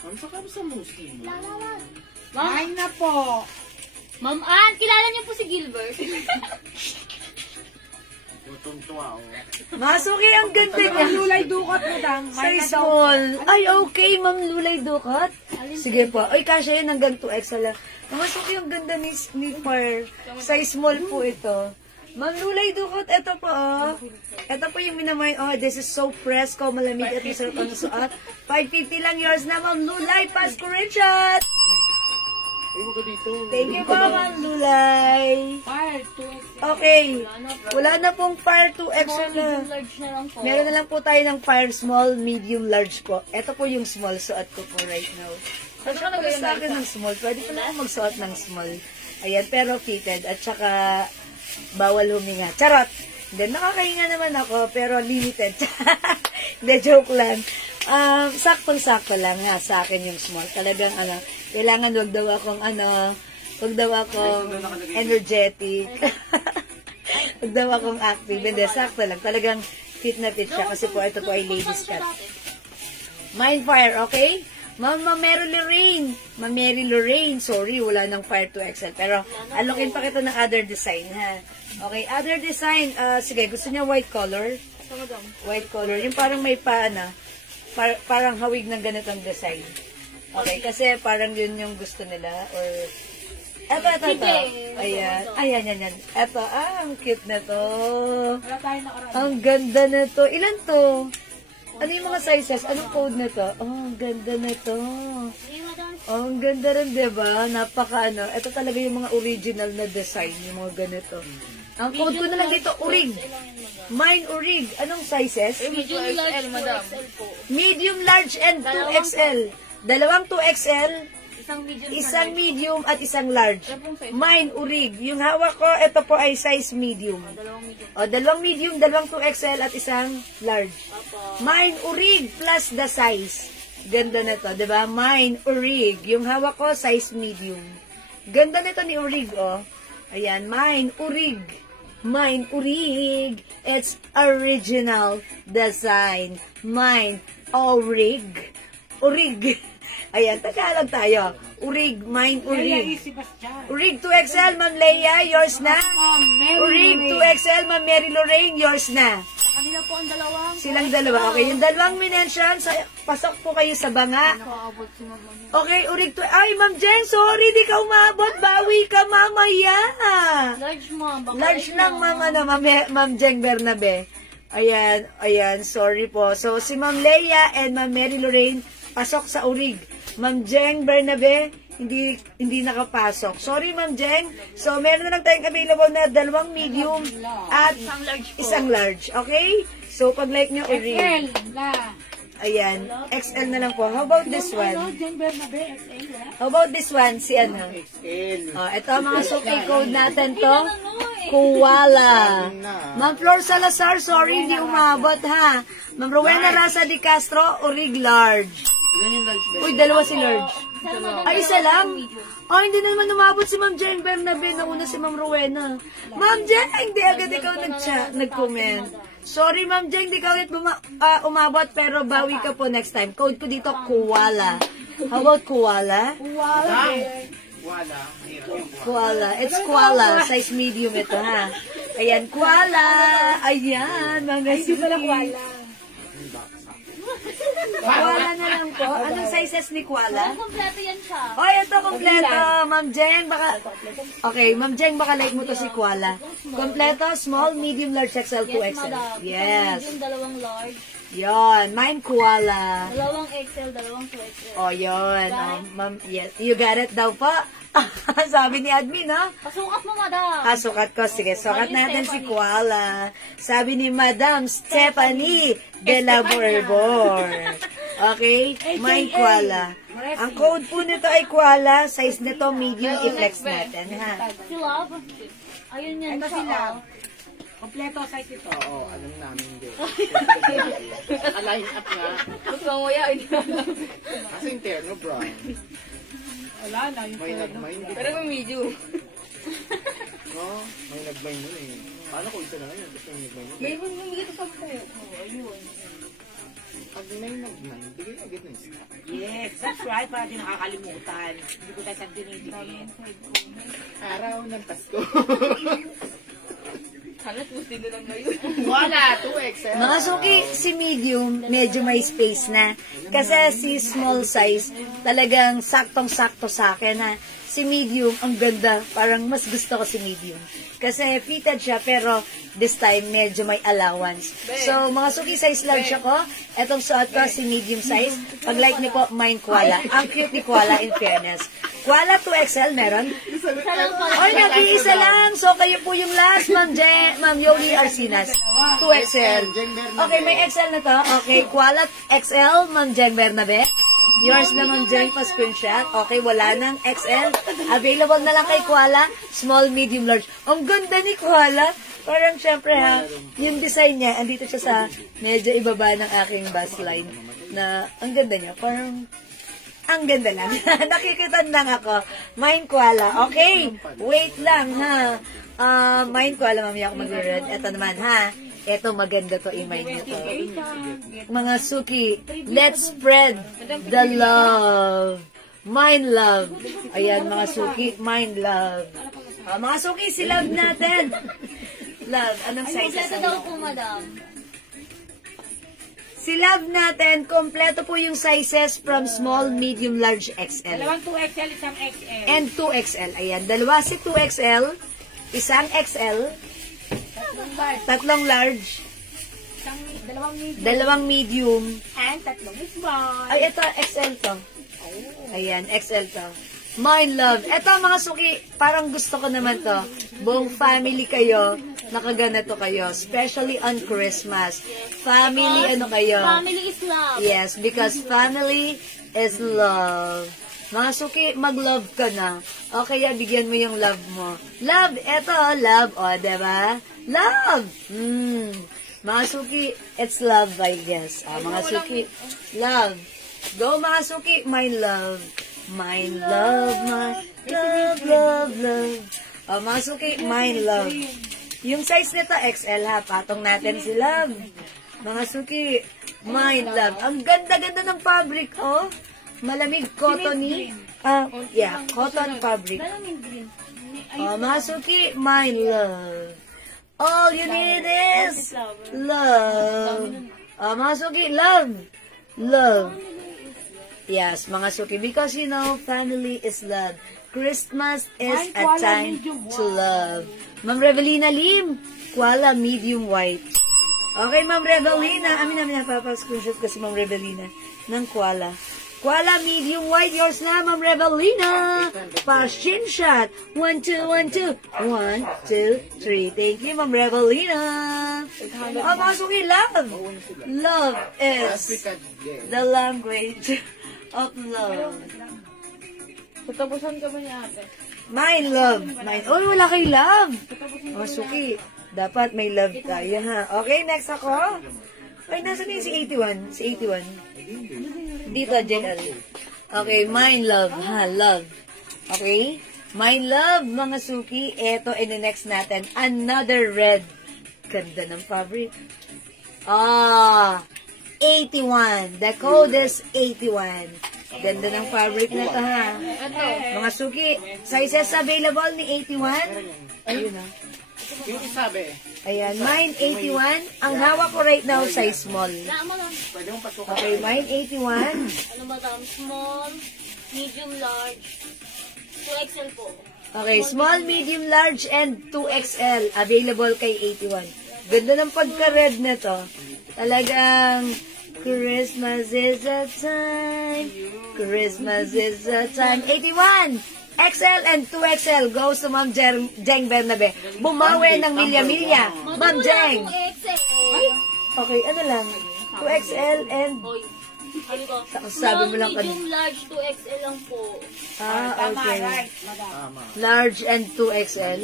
Ma'am, saan ka sa Muslim? Ma'am, Ay na po. Ma'am Ann, kilala niyo po si Gilbert? Tutung-tuwa, Masuki, ang ganda niya. Lulay dukot, madam. Size small. Ay, okay, Ma'am Lulay Dukat. Sige po. Ay, kasya yan hanggang 2XL lang. Masuki, ang ganda ni Fire. Size small po ito. Ma'am Lulay Dukat, ito po, Ito po yung minamay. This is so fresco, malamig at masarap ang suot. 550 lang yours na, Ma'am Lulay. Pass ko rin shot. Iwan ko dito. Thank you po, Ma'am Lulay. Fire, 2X. Okay. Wala na pong Fire 2XL na. Medium large na lang po. Meron na lang po tayo ng Fire Small, Medium, Large po. Ito po yung small suot ko po right now. Kasi ano ba sa akin ng small? Pwede pa lang magsuot ng small. Ayan, pero fitted. At saka, bawal huminga. Charot! Then, nakakahinga naman ako, pero limited. Hindi, joke lang. Saktong-sakto lang ha, sa akin yung small. Talagang, kailangan wag daw akong, energetic. Wag daw akong active. Hindi, sakto lang. Talagang fit na fit siya kasi po, ito po ay ladies cut. Mindfire, okay? Ma'am Mary Lorraine. Sorry, wala nang Fire 2XL. Pero, alokin pa kita ng other design, ha? Okay, other design. Sige, gusto niya white color? White color. Yung parang may parang hawig ng ganitong design. Okay, kasi parang yun yung gusto nila. Or, eto. Ayan. Eto, ang cute na to. Ang ganda na to. Ilan to? Ano yung mga sizes? Anong code na to? Oh, ang ganda na to. Oh, ang ganda rin, diba? Napaka Ito talaga yung mga original na design, yung mga ganito. Ang code ko na lang dito, Urig. Mine Urig. Anong sizes? Medium large, madam. Medium, large, and 2XL. Dalawang 2XL, isang medium at isang large. Mine Urig. Yung hawak ko, ito po ay size medium. O, dalawang medium, dalawang 2XL at isang large. Mine Urig plus the size. Ganda na to, diba? Mine Urig. Yung hawak ko, size medium. Ganda nito ni Urig, oh. Ayan, Mine Urig. Mine Urig. It's original design. Mine Urig. Urig. Ayan, Tagalog tayo. Urig, Mine Urig. Urig 2XL, Ma'am Leia, yours na. Urig 2XL, Ma'am Mary Lorraine, yours na. Kanila po ang dalawang. Silang dalawa. Okay, yung dalawang minention, pasok po kayo sa banga. Okay, Urig 2. Ay, Ma'am Jeng, sorry, di ka umabot. Bawi ka mamaya. Large, ma'am. Large lang, Ma'am Jeng Bernabe. Ayan, sorry po. So, si Ma'am Leia and Ma'am Mary Lorraine, pasok sa Urig. Ma'am Jeng Bernabe, hindi nakapasok. Sorry, Ma'am Jeng. So, meron na lang tayong available na dalawang medium at isang large. Okay? So, pag like nyo, Urig. Ayan. XL na lang po. How about this one? How about this one? Si ano? Oh, ito ang mga suki code natin to. Koala. Ma'am Flor Salazar, sorry, hindi umabot ha. Ma'am Rowena Raza Di Castro, Urig large. Uy, dalawa si large. Ay, isa lang? Oh, hindi na naman umabot si Ma'am Jeng Bernabe. Nauna si Ma'am Rowena. Ma'am Jeng, hindi agad ikaw nag-comment. Sorry, Ma'am Jeng, di ka ulit umabot, pero bawi ka po next time. Code ko dito, Koala. How about Koala? Koala. It's Koala. Size medium ito, ha? Ayan, Koala. Ayan, mga sipala. Koala na lang po. Anong sizes ni Koala? Kompleto yan siya. Oh, ito kompleto. Ma'am Jeng, baka... Okay, Ma'am Jeng, baka like mo to si Koala. Kompleto, small, medium, large, XL, 2XL. Yes. Medium, dalawang large. Yon, mine Koala. Dalawang XL, dalawang 2XL. Oh, yon. Ma'am, yes. You got it daw po. Sabi ni admin, ha? Pasukat mo, madam. Sukat ko. Sige, sukat natin si Koala. Sabi ni Madam Stephanie de la Borbor. Okay? Mine Koala. Ang code po nito ay Koala. Size nito medium. I-flex natin, ha? Si Love. Ayun yan siya. Kompleto size ito. Oo, alam namin din. Naka-line up nga. Mas mamaya. Kasi interno, bro. Wala na. May nag-mine. Pero may medium. No? May nag-mine nun eh. Paano kung isa na ngayon? Tapos may nag-mine nun? May dito sa po. Ayun. Pag may nag-mine, bigay agad na isa. Yes, that's right. Para di nakakalimutan. Hindi ko tayo dinidikit. Araw ng Pasko. Sana Tuesday na lang ngayon. Wala, 2XL. Mga suki, si medium, medyo may space na. Kasi si small size, talagang saktong-sakto sa akin, ha. Si medium, ang ganda. Parang mas gusto ko si medium. Kasi fitted siya, pero this time, medyo may allowance. So, mga suki, size large ako. Etong suot ko, si medium size. Pag like niyo po, mine Koala. Ang cute ni Koala, in fairness. Koala 2XL meron? Oy, nag-iisa lang. So, kayo po yung last, Ma'am Yoli Arcinas. 2XL. Okay, may XL na to. Okay, Koala XL, Ma'am Jen Bernabe. Yours na, Ma'am Jen, pa-screenshot. Okay, wala nang XL. Available na lang kay Koala. Small, medium, large. Ang ganda ni Koala. Parang syempre ha, yung design niya, andito siya sa medyo ibaba ng aking bus line. Na, ang ganda niya. Parang, ang ganda lang. Nakikita lang ako. Mine Koala. Okay. Wait lang, ha. Mine Koala, mamaya ako mag-read. Ito naman, ha. Ito, maganda to. I-mine nyo to. Mga Suki, let's spread the love. Mine love. Ayan, mga Suki, mine love. Mga Suki, si love natin. Love, anong size? Ito daw po, madam. Si love natin, kompleto po yung sizes from small, medium, large, XL. Dalawang 2XL, isang XL. And 2XL. Ayan, dalawa si 2XL, isang XL, tatlong large, dalawang medium, And tatlong small. ay, ito, XL to. Ayan, XL to. Mine love. Ito, mga Suki, parang gusto ko naman to. Buong family kayo, nakaganito kayo. Especially on Christmas. Family, ano kayo? Family is love. Yes, because family is love. Mga Suki, mag-love ka na. O kaya, bigyan mo yung love mo. Love, eto, love. O, diba? Love! Mga Suki, it's love, I guess. Mga Suki, love. Go, mga Suki, my love. My love, my love, love, love. Mga Suki, my love. Yung size nito, XL ha. Patong natin si love. Mga Suki, my love. Ang ganda-ganda ng fabric, oh. Malamig, cottony. Yeah, cotton fabric. Mga Suki, my love. All you need is love. Mga Suki, love. Love. Yes, mga Suki, because you know, family is love. Christmas is a time to love. Ma'am Revelina Lim, Koala medium white. Okay, Ma'am Revelina. Amin, napapa-screenshot kasi Ma'am Revelina ng Koala. Koala medium white, yours na, Ma'am Revelina. Pa-screenshot. 1, 2, 1, 2. 1, 2, 3. Thank you, Ma'am Revelina. Mga Suki, love. Love is the language of love. Tatapusan ka ba niya ate? My love. Mine. Oh, wala kay love. Mga Suki, dapat may love tayo, ha? Okay, next ako. Ay, nasa na si 81? Si 81. Dito, JL. Okay, mine love, ha? Love. Okay? Mine love, mga Suki. Ito, in the next natin, another red. Ganda ng fabric. 81. The code is 81. Ganda ng fabric na to, ha? Mga Suki, sizes available ni 81. Ayun, ha? Yung isabi, Ayan, mine 81. Ang hawak ko right now, size small. pwede mong pasukan. Okay, mine 81. Ano madam? Small, medium, large. 2XL po. Okay, small, medium, large, and 2XL. Available kay 81. Ganda ng pagka-red na to. Talagang, Christmas is a time. Christmas is a time. 81! XL and 2XL goes to Ma'am Jeng Bernabe. Bumawi ng milya-milya. Ma'am Jeng. 2XL. Okay, ano lang? 2XL and... Hoy. Ano ko? Sabi mo lang medium, large, 2XL lang po. okay. Tama. Large and 2XL.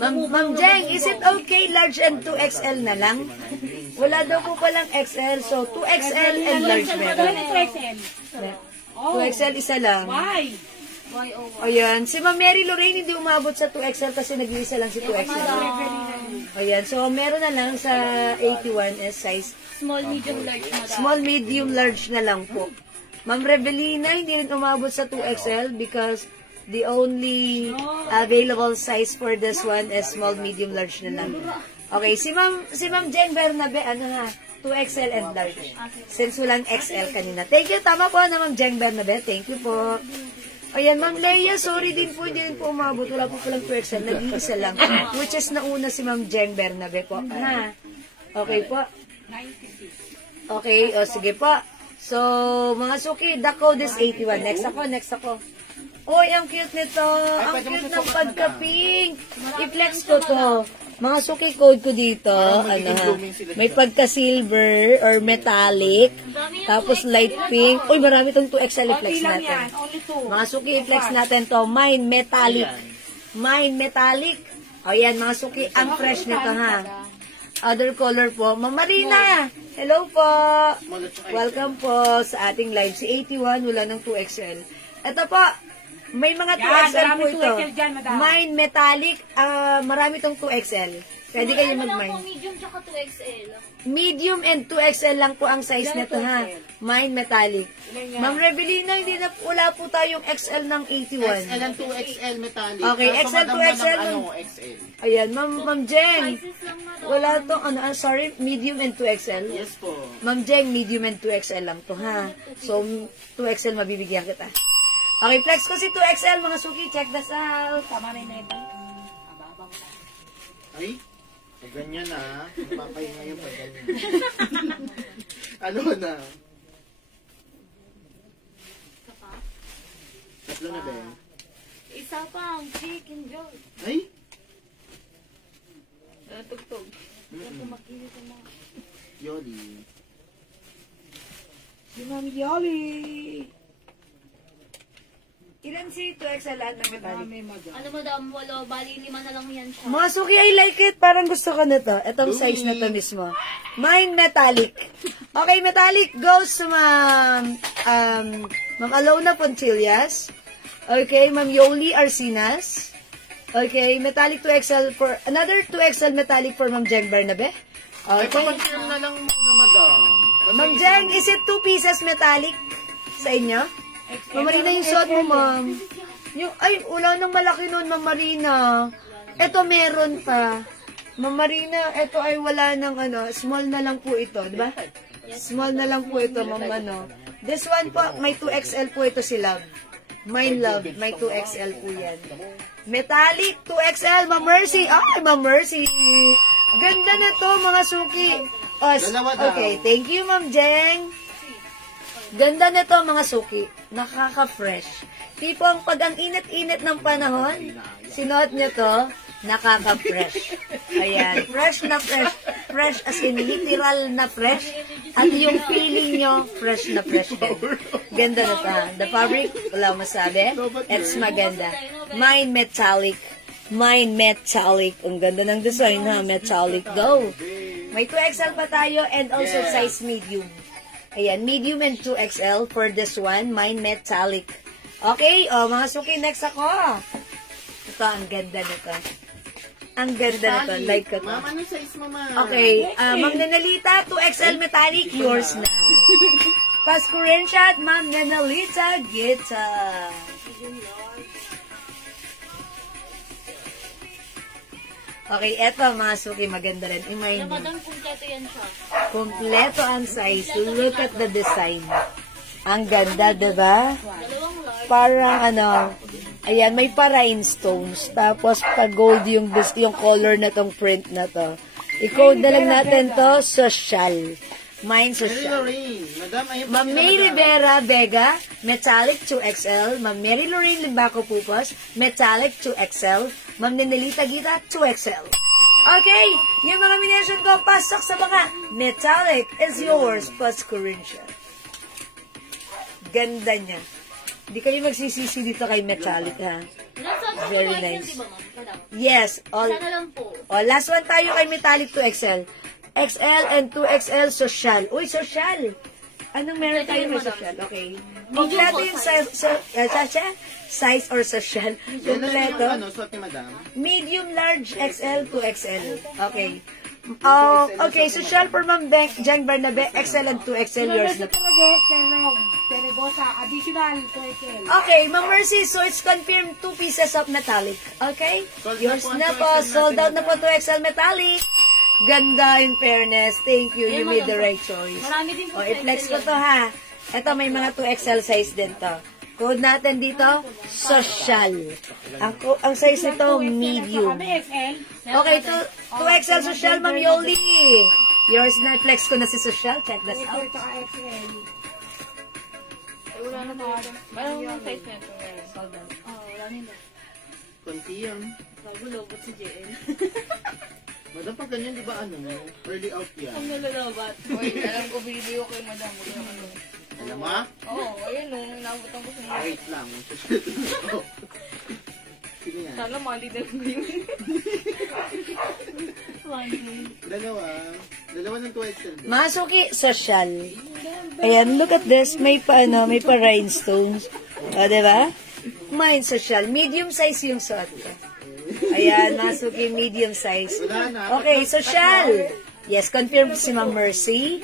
Ma'am Jeng, is it okay large and 2XL na lang? Wala daw po palang XL, so 2XL and large meron. 2XL. 2XL isa lang. Why? Ayan, si Ma'am Mary Lorraine hindi umabot sa 2XL kasi nag-iisa lang si 2XL. Ayan, so meron na lang sa 81 is size. Small, medium, large, madam. Small, medium, large na lang po. Ma'am Revelina, hindi rin umabot sa 2XL because the only available size for this one is small, medium, large na lang. Okay, si Ma'am Jen Bernabe, ano ha? 2XL and large. Since walang XL kanina. Thank you, tama po na Ma'am Jen Bernabe. Thank you po. Ayan, Ma'am Leia, sorry din po, hindi rin po umabot. Wala po palang 2XL, nag-iisa lang. Which is nauna si Ma'am Jen Bernabe po. Ha? Okay po. Okay, o sige po. So, mga Suki, the code is 81. Next ako. Uy, ang cute nito. Ang pwede mo cute sa ng sukat, pagka-pink. I-flex ko to. Mga suki code ko dito. Ano ha? May pagka-silver or metallic. Tapos light pink. Uy, marami tong 2XL i-flex natin. Mga suki i-flex natin to. Mine metallic. Mine metallic. O yan, mga suki. Ang fresh nito ha. Other color po. Ma'am Marina. Hello po. Welcome po sa ating live. Si 81, wala ng 2XL. Ito po. May mga 2XL po ito. Mine metallic. Marami tong 2XL. Pwede kayo mag-mine. Medium tsaka 2XL. Medium and 2XL lang po ang size nito ha. Mine metallic. Ma'am Rebelina, hindi na wala po tayong XL ng 81. XL and 2XL metallic. Okay, Kaso XL, madam 2XL. ng ano, XL. Ayan, Ma'am Jeng. Sizes lang na daw. Wala tong, sorry, medium and 2XL. Yes po. Ma'am Jeng, medium and 2XL lang to ha. So, 2XL mabibigyan kita. Okay, flex ko si 2XL, mga suki. Check this out. Tama na yun. Ay, pag ganyan na. Papahinga yung pag ganyan. Ano na? Tatlo na ba yun? Isa pang chicken joy. Ay? Tugtog. Yoli. Si Ma'am Yoli. Ilan si 2XL lahat ng metallic? Ano madam, walo, bali 5 na lang yan siya. Mga suki, I like it. Parang gusto ko na to. Itong size na to mismo. Mine metallic. Okay, metallic goes to Ma'am Alona Pontillas. Okay, Ma'am Yoli Arcinas. Okay, metallic 2XL for, another 2XL metallic for Ma'am Jeng Bernabe. Ay, Okay. papansin na lang muna, madam. Ma'am Jeng, is it 2 pieces metallic sa inyo? Ma'am Marina, yung suot mo, ma'am. Yung, ay, wala nang malaki nun, Ma'am Marina. Ito meron pa. Ma'am Marina, ito ay wala nang ano, small na lang po ito, di ba? Small na lang po ito, Ma'am ano. This one po, may 2XL po ito si Love. Mine Love, may 2XL po yan. Metallic, 2XL, Ma'am Mercy. Ay, Ma'am Mercy. Ganda na to, mga suki. Okay, thank you, Ma'am Jeng. Ganda nito mga suki. Nakaka-fresh. Tipong pag ang init-init ng panahon, sinuot nyo to, nakaka-fresh. Ayan. Fresh na fresh. Fresh as in literal na fresh. At yung feeling nyo, fresh na fresh din. Ganda na to. The fabric, wala masabi. It's maganda. Mine metallic. Mine metallic. Ang ganda ng design ha. Metallic. Go. May 2XL pa tayo and also size medium. Ayan, medium and 2XL for this one. Mine metallic. Okay, mga suki, next ako. Ito, ang ganda nito. Ang ganda nito. Like ko to. Ma'am, ano size mo, ma'am? Okay, Ma'am Nanalita, 2XL metallic, yours na. Pasko rin siya at Ma'am Nanalita, Gita. Okay, eto mga suki, maganda rin. Kaya madam, kumpleto yan siya. Kompleto ang size. Look at the design. Ang ganda, diba? Dalawang large. Parang ayan, may pa rhinestones. Tapos pa gold yung color na tong print na to. I-code na lang natin to, social. Mine Mary social. Lorraine. Madam, ayun po Ma'am sila, May madam. Rivera Vega, metallic 2XL. Ma'am Mary Lorraine Limbaco Pupos, metallic 2XL. Ma'am Nenelita Gita, 2XL. Okay, yung mga minention ko, pasok sa mga metallic is yours, plus Corinthia. Ganda niya. Hindi kayo magsisisi dito kay metallic, ha? Very nice. Diba, ma'am? Madam? Yes, all. Sana lang po. Last one tayo kay metallic 2XL. XL and 2XL social. Uy, social. Anong meron tayo may social? Okay. Kompleto yung size or social. Yan na yung Kompleto. suot ni madam. Medium, large, XL, 2XL. Okay. Okay, social for Ma'am Jeng Bernabe, XL and 2XL, yours na po. Okay, Ma'am Mercy, so it's confirmed 2 pieces of metallic. Okay? Yours na po. Sold out na po 2XL metallic. Ganda in fairness. Thank you. You made the right choice. Marami din po. I-flex ko to ha. Ito may mga 2XL size din to. Code natin dito, social. Ang size nito, medium. Okay, 2XL social, Ma'am Yoli. Yours na. Flex ko na si social. Check this out. Wala na mga. Parang yung size nito. Sold out. Oh, wala nila. Konti yun. Nagulobot si JN. Madam, pag ganyan, di ba ano? Early out yan. Ang nalalabat. Uy, alam ko video kay madam. Alam mo? Oo, ayun nung inabutan ko sa mga. Wait lang. Sige yan. Sana mali na lang yun. Dalawa ng 2XL. Masuki, social. Ayan, look at this. May pa, may pa rhinestones. O, diba? Mine, social. Medium size yung suot ko. Ayan, Masuki, medium size. Okay, social. Yes, confirmed si Ma'am Mercy.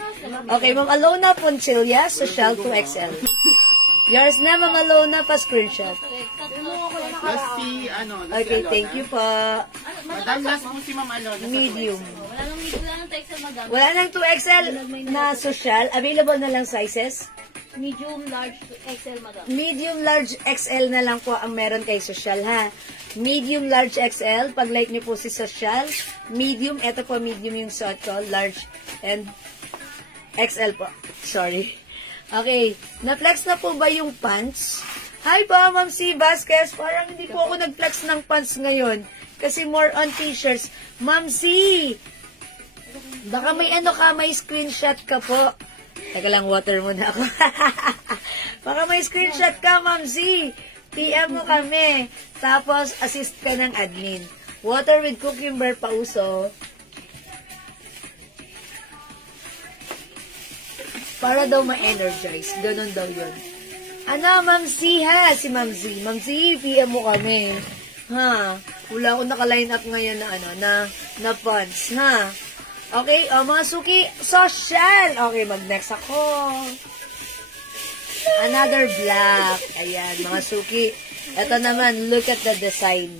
Okay, Ma'am Alona Poncilia, social 2XL. Yours na, Ma'am Alona, pa screenshot. Last si, Okay, thank you po. Madam, last po si Ma'am Alona. Medium. Wala nang text madam. Wala nang 2XL na social. Available na lang sizes. Medium, large, XL madam. Medium, large, XL na lang po ang meron kay social, ha? Medium, large, XL. Pag like niyo po si social. Medium, eto po medium yung suot ko. Large and XL po. Sorry. Okay. Na-flex na po ba yung pants? Hi po, Ma'am C. Vasquez. Parang hindi po ako nag-flex ng pants ngayon. Kasi more on t-shirts. Ma'am C. Baka may may screenshot ka po. Teka lang, water muna ako. Baka may screenshot ka, Ma'am Z. PM mo kami. Tapos, assist ka ng admin. Water with cucumber pauso. Para daw ma-energize. Ganon daw yun. Ano, Ma'am Z, ha? Si Ma'am Z. Ma'am Z, PM mo kami. Ha? Wala akong naka-line up ngayon na na pants, ha? Okay, mga suki, social. Okay, mag-next ako. Another black. Ayan, mga suki. Ito naman, look at the design.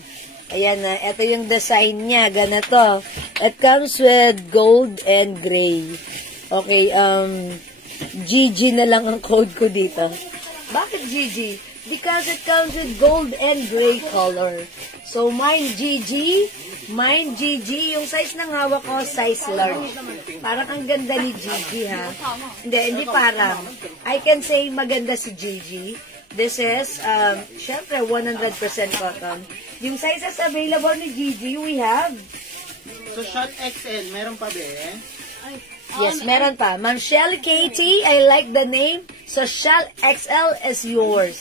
Ayan na, ito yung design niya. Ganito. It comes with gold and gray. Okay, GG na lang ang code ko dito. Bakit GG? Because it comes with gold and gray color. So, mine GG. Mine GG. Yung size ng hawak ko, size large. Parang ang ganda ni GG, ha? Hindi parang. I can say maganda si GG. This is, syempre, 100% cotton. Yung sizes available ni GG, we have. So, short XL, meron pa ba eh? Yes, meron pa. Ma'am Shelly Katie, I like the name. So, Shell XL is yours.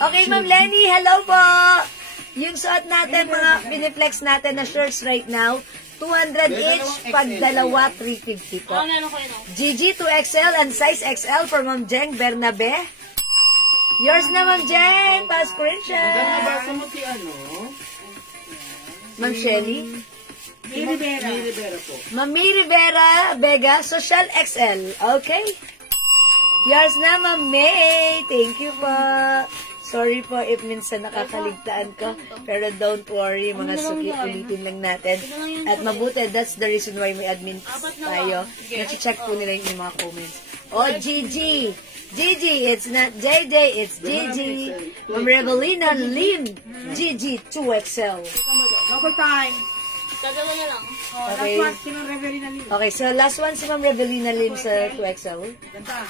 Okay, Ma'am Lenny, hello po. Yung suot natin, mga piniflex natin na shirts right now, 200 each, pag dalawa, 350 po. GG 2XL and size XL for Ma'am Jeng Bernabe. Yours na, Ma'am Jeng, pa screenshot. Nabasa mo si Ma'am Shelly? May Rivera. May Rivera po. Ma'am May Rivera, Vega, Social XL. Okay. Yours na, Ma'am May. Thank you po. Sorry po if minsan nakakaligtaan ko. Pero don't worry, mga suki, ulitin lang natin. At mabuti, that's the reason why may admin tayo. Nachi-check po nila yung mga comments. Oh, GG. GG, it's not JJ, it's GG. Ma'am Revelina Lim, GG 2XL. Local time. Kagala na lang. Okay. Last one, si Ma'am Revelina Lim. Okay, so last one si Ma'am Revelina Lim sa 2XL. Ganda.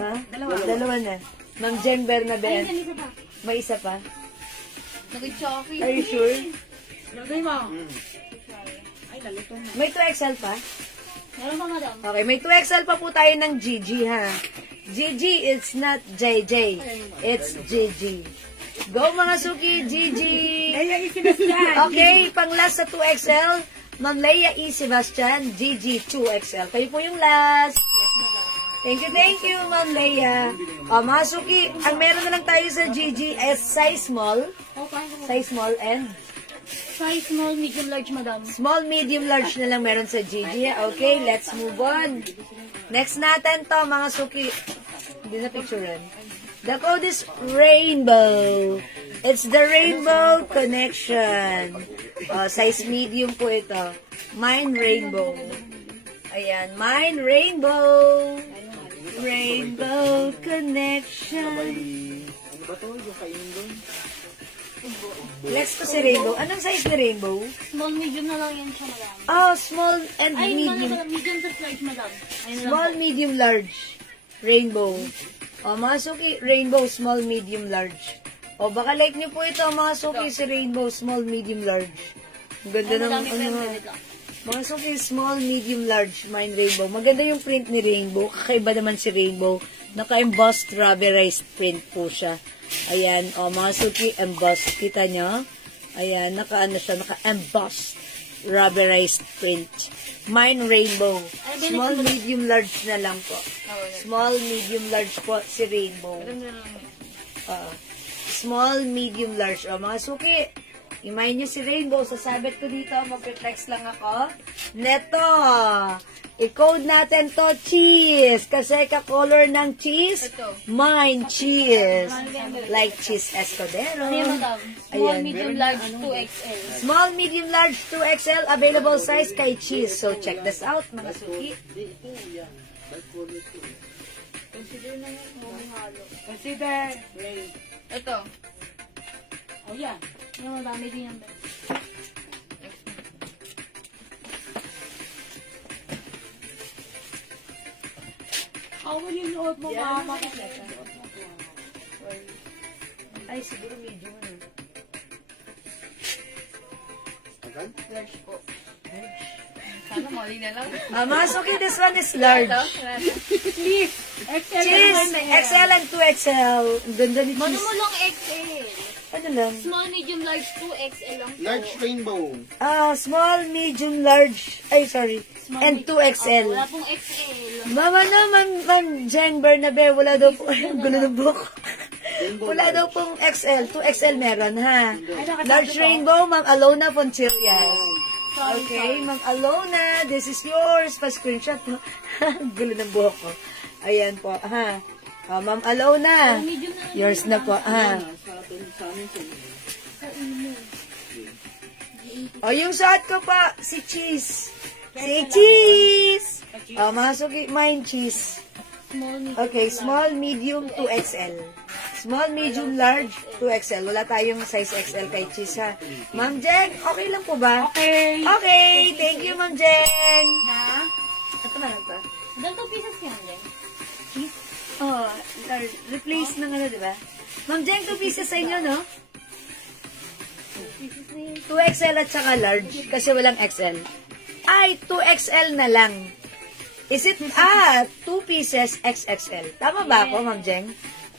Ha? Dalawa na. Ma'am Jen Bernabe. May isa pa? Nag-choppy. Are you sure? Lagay mo. Ay, nalito na. May 2XL pa? Meron pa, madam. Okay, may 2XL pa po tayo ng GG, ha? GG, it's not JJ. It's GG. Go, mga suki, GG! Leia E. Sebastian. Okay, pang last sa 2XL, Ma'am Leia E. Sebastian, GG 2XL. Kayo po yung last. Thank you, Ma'am Leia. Mga suki, ang meron na lang tayo sa GG is size small. Size small and Size small, medium, large, madam. small, medium, large na lang meron sa GG. Okay, let's move on. Next natin to, mga suki. Hindi na picturean. The code is rainbow. It's the rainbow connection. Size medium po ito. Mine rainbow. Ayan, mine rainbow. Rainbow connection. Ano ba to? Yung kainin doon? Next to si rainbow. Anong size ni rainbow? Small, medium na lang yan siya, madam. Oh, small and Ay, medium. medium to large, madam. Ayun na lang Small, po. medium, large. rainbow. O, mga suki, rainbow, small, medium, large. O, baka like nyo po ito, mga suki, si rainbow, small, medium, large. Ang ganda ng, mga suki, small, medium, large, mine rainbow. Maganda yung print ni rainbow. Kakaiba naman si rainbow. Naka-embossed rubberized print po siya. Ayan, o, mga suki, embossed. Kita nyo? Ayan, naka-embossed rubberized print. Mine rainbow. Small, medium, large na lang po. Small, medium, large po si rainbow. Small, medium, large. O, mga suki, imayin nyo si rainbow. Sasabit ko dito, mag-flex lang ako. Neto, i-code natin to cheese. Kasi ka-color ng cheese, mine cheese. Like cheese escudero. Small, medium, large, 2XL. Small, medium, large, 2XL. Available size kay cheese. So, check this out, mga suki. Consider na yun, halo. Consider. Ito. Oh, yan. Yung madami din yan. How will you know mo, mama? Ay, siguro medium ano. Large po. Sana mali na lang. Mga suki, this one is large. Please. XL. Cheese, XL and 2XL. Ang ganda ni Mano cheese. mo lang XL. Ano lang? Small, medium, large, 2XL lang po. Large rainbow. Small, medium, large. Ay, sorry. And 2XL. Wala pong XL. Mama naman, Ma'am Jen Bernabe, wala daw po. Gulo ng buhok. Wala daw pong XL. 2XL meron, ha? Large rainbow, Ma'am Alona Foncillas. Okay, Ma'am Alona, this is yours. Pa-screenshot mo. Gulo ng buhok ko. Ayan po, ha? Ma'am Alona, yours na po, ha? Yung suot ko pa, si Cheese. Si Cheese! Mga suki, mine cheese. Okay, small, medium, 2XL. Small, medium, large, 2XL. Wala tayong size XL kay Cheese, ha? Ma'am Jeng, okay lang po ba? Okay. Okay, thank you, Ma'am Jeng. Ha? Ito na lang ba? Ganito pieces yan, Jen. Oh, replace ng ano, di ba? Ma'am Jeng, 2 pieces sa inyo, no? 2XL at saka large, kasi walang XL. Ay, 2XL na lang. Is it, 2 pieces XXL. Tama ba ako, Ma'am Jeng?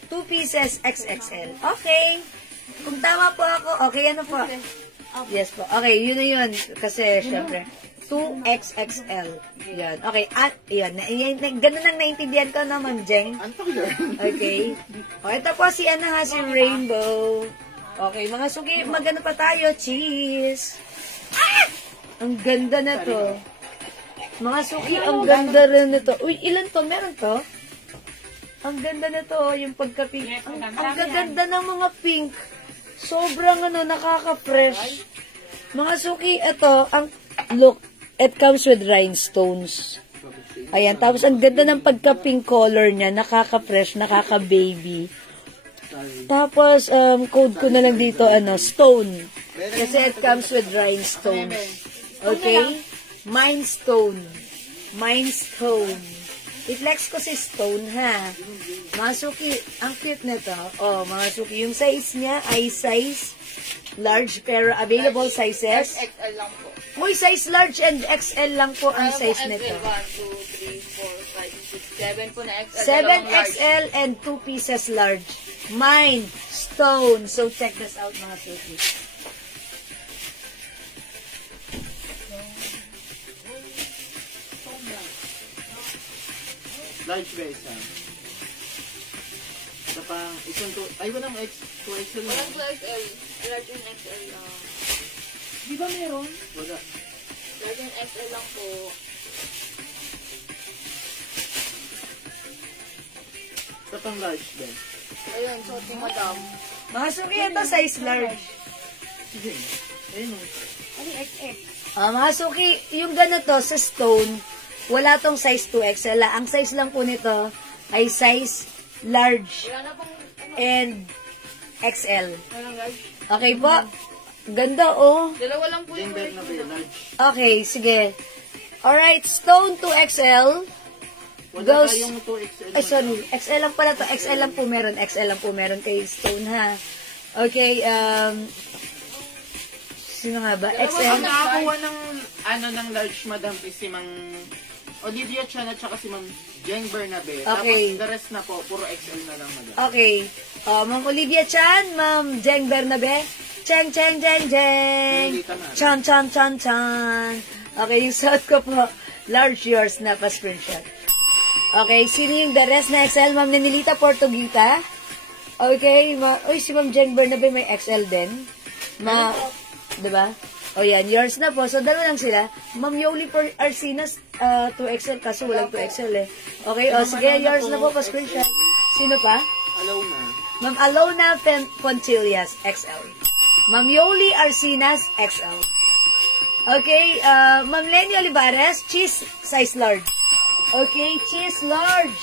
2 pieces XXL. Okay. Kung tama po ako, okay, ano po? Yes po. Okay, yun na yun. Kasi, syempre, 2XXL. Yan. Okay, at, yan. Ganun ang naintindihan ko na, Ma'am Jeng. Okay. O, ito po si, si Rainbow. Okay, mga suki, magano pa tayo. Cheese. Ang ganda na to. Mga suki, ang ganda rin nito. Uy, ilan to? Meron to? Ang ganda na to. Yung pagka-pink. Ang gaganda ng mga pink. Sobrang nakaka-fresh. Mga suki, ito, look, it comes with rhinestones. Ayan, tapos ang ganda ng pagka-pink color niya. Nakaka-fresh, nakaka-baby. Tapos, code ko na lang dito, stone. Kasi it comes with rhinestones. Okay? Mine stone. Mine stone. I-flex ko si stone, ha? Mga suki, ang cute nito. Oh, mga suki, yung size niya ay size large, pero available sizes. XL lang po. Uy, size large and XL lang po ang size nito. 1, 2, 3, 4, 5, 6, 7 po na XL. 7XL and 2 pieces large. Mine stone. So, check this out, mga suki. Large base, ha? Ito pang, isang to, ay, walang XL na. Walang 2XL. Large and XL lang. Di ba meron? Wala. Large and XL lang po. Ito pang large din. Ayun, suot ni madam. Mga suki, ito size large. Sige. Ayun, o. Ano XX? Mga suki, yung ganito sa stone, wala tong size 2XL. Ang size lang po nito ay size large Wala na pang and XL. walang large. Okay po? Ganda, oh. Dalawa lang po yung Gender na ba yun? Large. Okay, sige. Alright, stone 2XL. Wala Girls, tayong 2XL. ay sorry, XL lang pala to. XL lang po meron kay Stone, ha. Okay, sino nga ba? Ang XL? nakakuha ng large, madam, is si Mang Olivia Chan at saka si Ma'am Jeng Bernabe. Okay. Tapos the rest na po, puro XL na lang, madam. Okay. Ma'am Olivia Chan, Ma'am Jeng Bernabe. Cheng, cheng, cheng, cheng. Chan, chan, chan, chan. Okay, yung suot ko po, large yours na pa-screenshot. Okay, sino yung the rest na XL? Ma'am Nenilita Portuguita. Okay, uy, si Ma'am Jeng Bernabe may XL din. Diba? O yan, yours na po. So, dalawa lang sila. Ma'am Yoli Arcinas, 2XL, kaso walang 2XL eh. Okay, o sige, yours na po, pa-screenshot. Sino pa? Alona. Ma'am Alona Pontillas, XL. Ma'am Yoli Arcinas, XL. Okay, Ma'am Lenny Olivares, cheese size large. Okay, cheese large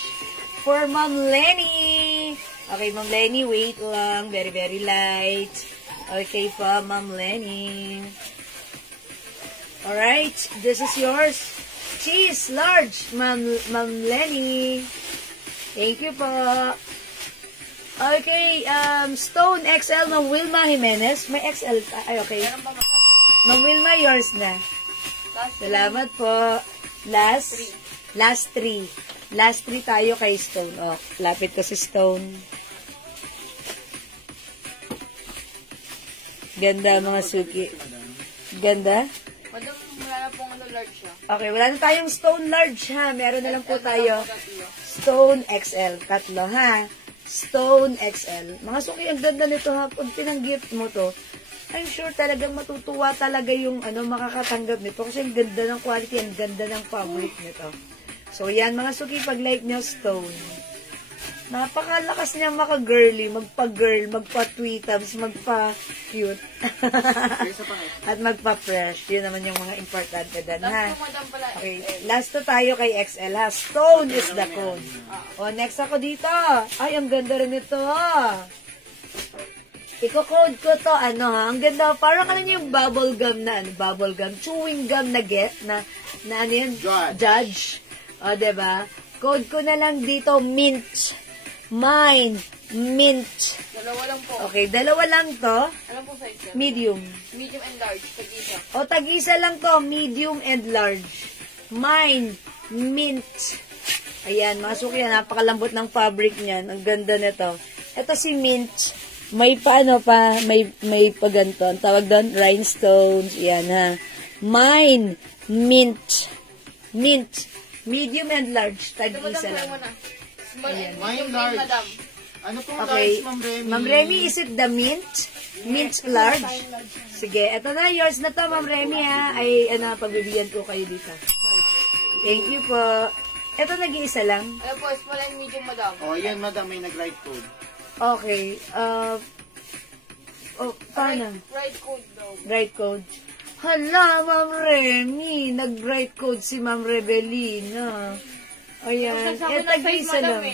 for Ma'am Lenny. Okay, Ma'am Lenny, wait lang. Very, very light. Okay pa, Ma'am Lenny. Alright, this is yours. Cheese large, Ma'am Lenny. Thank you po. Okay, Stone XL, Ma'am Wilma Jimenez. May XL. Ay, okay. Ma'am Wilma, yours na. Salamat po. Last three. Last 3 tayo kay Stone. Oh, lapit ko si Stone. Ganda mga suki. Ganda? Madam, wala na pong large siya. Okay, wala na tayong Stone large ha. Meron na lang po tayo Stone XL. Tatlo ha. Stone XL. Mga suki, ang ganda nito ha. Pag pinang-gift mo to, I'm sure talagang matutuwa talaga yung makakatanggap nito. Kasi ang ganda ng quality, ang ganda ng fabric nito. So yan mga suki, pag like nyo Stone. Napakalakas niya maka-girly, magpa-girl, magpa-tweetums, magpa-cute. At magpa-fresh. Yun naman yung mga importante doon, ha? Okay, last to tayo kay XL, ha? Stone is the code. O, next ako dito. Ay, ang ganda rin ito, ha? Iko-code ko to, ha? Ang ganda, parang yung bubble gum na, bubble gum, chewing gum na ano yun? Judge. O, diba? Code ko na lang dito, mint. Mine, mint. Dalawa lang po. Okay, dalawa lang to. Alam po size yan? Medium. Medium and large. Tag-isa. O, tag-isa lang to. Medium and large. Mine, mint. Ayan, mga suki, napakalambot ng fabric niyan. Ang ganda nito. Ito si mint. May paano pa, may paganto. Ang tawag doon, rhinestones. Ayan ha. Mine, mint. Mint. Medium and large. Tag-isa lang. Small and Mine medium, large. madam. Ano pong Okay. large, Ma'am Remy? Ma'am Remy, is it the mint? Mint large? Sige, eto na, yours na to, Ma'am Remy, ha? Ay, pagbibigyan ko kayo dito. Thank you po. Eto, nag-iisa lang. Alam po, small and medium, madam. Oh, yan, madam, may nag-write code. Okay, paano? Right code daw. Bright code. Hala, Ma'am Remy, nag-bright code si Ma'am Rebelina. Ayan, tag-isa lang.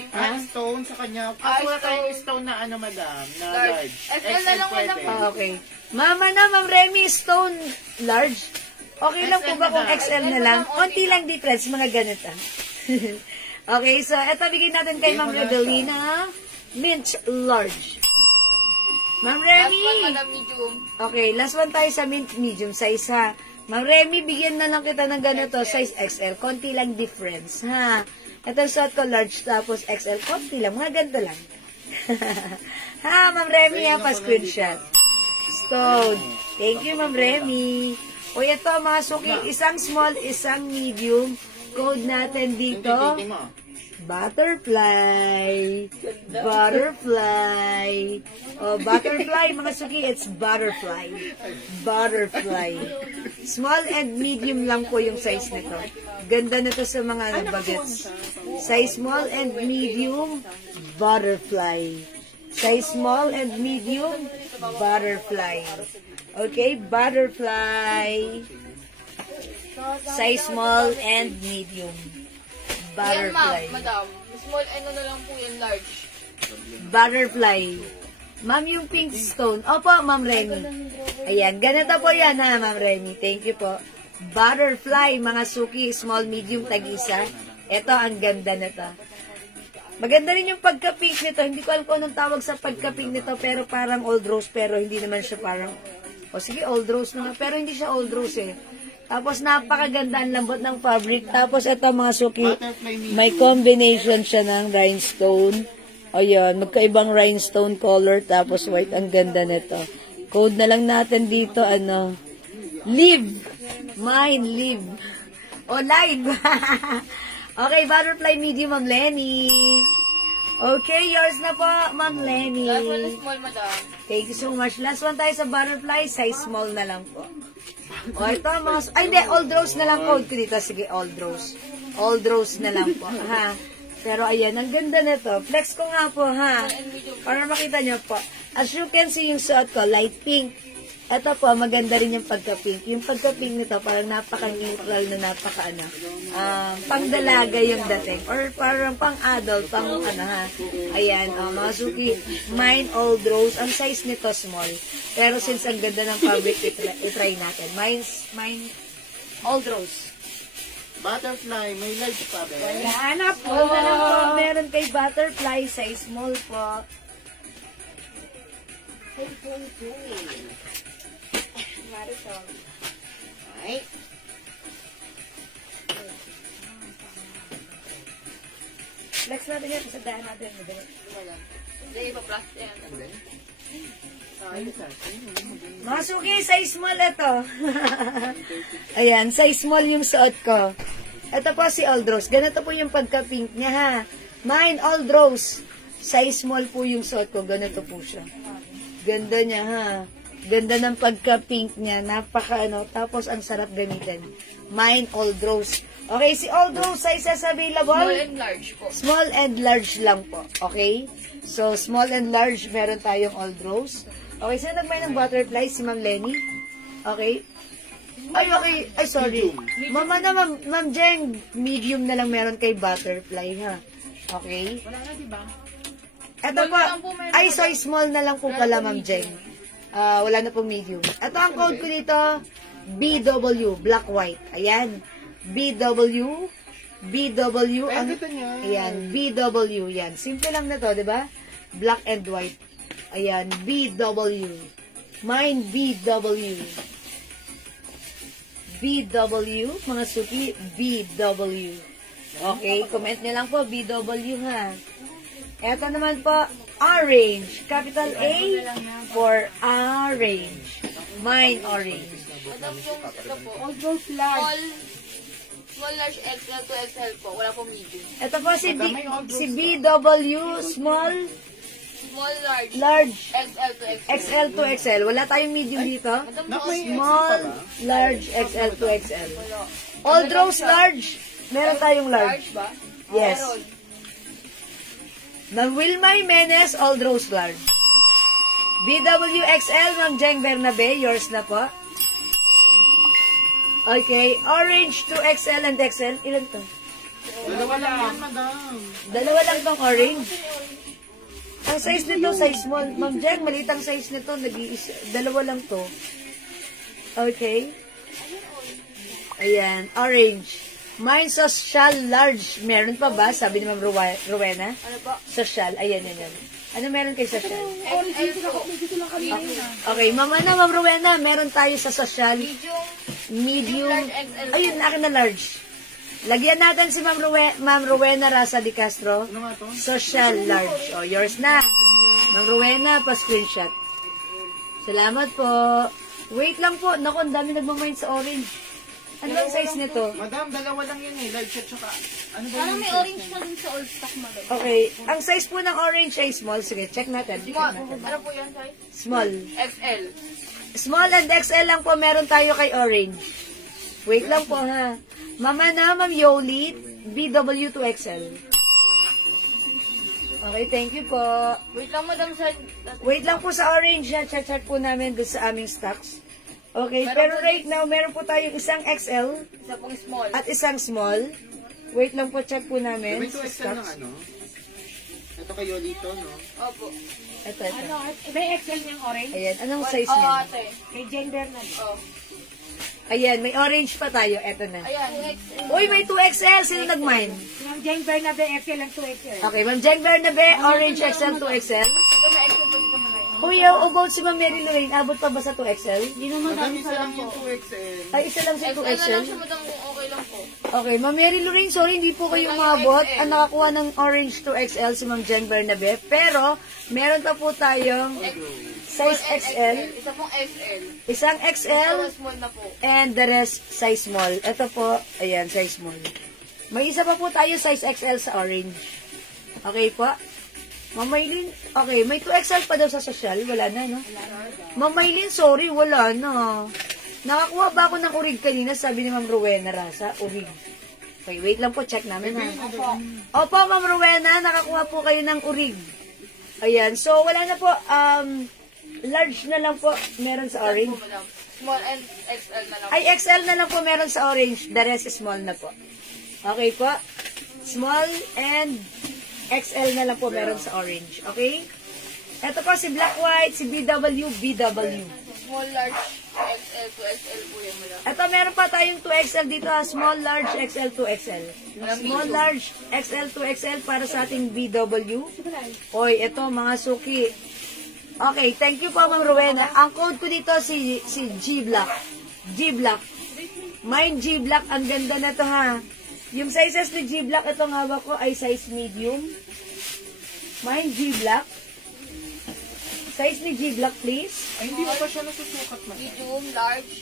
Stone sa kanya. Kaso wala tayong stone na madam, na large. XL na lang, madam. Okay. Mama na, Ma'am Remy, Stone large. Okay lang po ba kung XL na lang? Konti lang difference, mga ganito. Okay, so eto bigay natin kay Ma'am Rebelina. Mint large. Ma'am Remy. Last one, madam, medium. Okay, last one tayo sa mint medium size ha. Ma'am Remy, bigyan na lang kita ng ganito, size XL. Konti lang difference, ha? Ito suot ko large, tapos XL. Konti lang, mga ganito lang. Ha, Ma'am Remy, ha, pa-screenshot. Stone. Thank you, Ma'am Remy. O, ito, mga suki, isang small, isang medium. Code natin dito. Butterfly. Butterfly. Oh, butterfly, mga suki, it's butterfly. Butterfly. Small and medium lang po yung size nito. Ganda nito sa mga bagets. Size small and medium, butterfly. Size small and medium, butterfly. Okay, butterfly. Size small and medium. Yan, Butterfly. ma'am, madam. Small and na lang po yan, large. Butterfly. Ma'am, yung pink stone. Opo, Ma'am Remy. Ayan, ganito po yan ha, Ma'am Remy. Thank you po. Butterfly, mga suki, small, medium, tag-isa. Ito, ang ganda nito. Maganda rin yung pagka-pink nito. Hindi ko alam kung anong tawag sa pagka-pink nito, pero parang old rose, pero hindi naman siya parang, sige, old rose na nga, pero hindi siya old rose eh. Tapos, napakaganda ang lambot ng fabric. Tapos, ito mga suki, may combination siya ng rhinestone. Ayan, magkaibang rhinestone color, tapos white. Ang ganda nito. Code na lang natin dito, live. Mine, live. O, live. Okay, butterfly medium, Ma'am Lenny. Okay, yours na po, Ma'am Lenny. Last one is small, madam. Thank you so much. Last one tayo sa butterfly, size small na lang po. O, ito, mga... Ay, hindi, old rose na lang code ko dito. Sige, old rose. Old rose na lang po, ha? Pero, ayan, ang ganda nito. Flex ko nga po, ha? Para makita nyo po. As you can see, yung suot ko, light pink. Ito po, maganda rin yung pagka-pink. Yung pagka-pink nito, parang napaka-neutral na pang-dalaga yung dating. Or parang pang-adult, ha. Ayan, mga suki, mine old rose. Ang size nito, small. Pero since ang ganda ng fabric, itry natin. Mine old rose. Butterfly, may large pa ba? Wala na po. Meron kay butterfly, size small po. Marisol. Ay. Flex natin yan. Pasadaan natin. Hindi, ipa-plus yan. Masuki, size small ito. Ayan, size small yung suot ko. Ito po si Old Rose. Ganito po yung pagka-pink niya, ha. Mine, Old Rose. Size small po yung suot ko. Ganito po siya. Ganda niya, ha. Ganda ng pagka-pink niya. Tapos ang sarap gamitin. Mine, Old Rose. Okay, si Old Rose sizes available? Small and large po. Small and large lang po. Okay? So, small and large, meron tayong Old Rose. Okay, sino nagmay ng butterfly? Si Ma'am Lenny? Okay? Ay, okay. Ay, sorry. Ma'am Jeng, medium na lang meron kay butterfly, ha? Okay? Wala na, diba? Ito po. Ay, so small na lang po pala, Ma'am Jeng. Wala na pong medium. Ito ang code ko dito, BW, black white. Ayan. BW, ayan, BW, yan. Simple lang na to, di ba? Black and white. Ayan, BW. Mine, BW. BW, mga suki, BW. Okay, comment nyo lang po, BW, ha. Ito naman po, orange. Capital A for orange. Mine, orange. Madam, yung ito po. Old Rose large. Small, large, XL to XL po. Wala pong medium. Ito po si BW, small, Small, large, large, XL to XL. XL to XL. Wala tayong medium dito. Madam, Small, large, XL to XL. Old Rose large. Meron tayong large. large ba? Yes. Meron. Ng Wilma Jimenez, Old Rose large. BWXL, Ma'am Jeng Bernabe, yours na po. Okay, orange to XL and XL. Ilan to? Dalawa lang yan, madam. Dalawa lang tong orange. Ang size nito, size small. Ma'am Jeng, maliit ang size nito. Dalawa lang to. Okay. Ayan, orange. Mine social large. Meron pa ba? Sabi ni Ma'am Rowena. Ano po? Social. Ayan, yan. Ano meron kay social? XL po. Okay, Ma'am Rowena, meron tayo sa social. Medium. Medium. Large XL. Ayun, akin na large. Lagyan natin si Ma'am Rowena Rasa Di Castro. Ano nga to? Social large. O, yours na. Ma'am Rowena, pa-screenshot. Salamat po. Wait lang po. Naku, ang dami nagmamind sa orange. Ano ang size nito? Madam, dalawa lang yun eh. Large at saka... Ano ba Parang yung may size orange niya? na din sa old stock, madam. Okay. Ang size po ng orange ay small. Sige, check natin. Ano po yan, size? Small. XL. Small and XL lang po meron tayo kay orange. Wait lang po ha. Mama na, Ma'am Yoli, BW to XL. Okay, thank you po. Wait lang, madam, sa... Wait lang po sa orange ha. Chat po namin doon sa aming stocks. Okay, pero right now, meron po tayong isang XL Isa pong small. at isang small. Wait lang po, check po namin. May 2 sa XL ng stocks. ano? Ito kayo dito, no? Opo. Ito. May XL niyang orange? Ayan, anong size Oo, niya? ate. May gender na. Oo. Ayan, may orange pa tayo. Ito na. Ayan. 2XL. Uy, may 2XL. Sino nag-mine? Si Jane Bernabe, XL lang 2XL. Okay, Ma'am Jeng Bernabe, orange XL, 2XL. Ito na extra po sa mga yun. Kuya, about si Ma'am Mary Lorraine, abot pa ba sa 2XL? Hindi naman Madam, kami isa lang yung 2XL. Ay, isa lang sa XL na lang 2XL? siya, madam, kung okay lang po. Okay, Ma'am Mary Lorraine, sorry, hindi po kayo umabot. Ang nakakuha ng orange 2XL si Ma'am Jen Bernabe. Pero, meron pa po tayong size XL, Isa pong XL. isang XL, Pero small na po. and the rest size small. Ito po, ayan, size small. May isa pa po tayo size XL sa orange. Okay po? Ma'am Maylin, okay, may 2XL pa daw sa social. Wala na, no? Ma'am Maylin, sorry, wala na. Nakakuha ba ako ng urig kanina? Sabi ni Ma'am Rowena Rasa, urig. Okay, wait lang po, check namin ha. Opo, Ma'am Rowena, nakakuha po kayo ng urig. Ayan, so wala na po, large na lang po meron sa orange. Madam. Small and XL na lang. Ay, XL na lang po meron sa orange. The rest is small na po. Okay po? Small and XL na lang po meron sa orange. Okay? Ito po si Black White, si BW. Small, large, XL to XL po yan, madam. Ito meron pa tayong 2XL dito ha. Small, large, XL, 2XL. Small, large, XL, 2XL para sa ating BW. Oy, ito mga suki. Okay, thank you po Ma'am Rowena. Ang code ko dito si G-Black. G-Black. Mine G-Black, ang ganda na to ha. Yung sizes ni G-Black, itong hawak ko ay size medium. Mine G-Black. Size ni G-Black, please. Ay, hindi ko pa siya nasusukat man. Medium, large.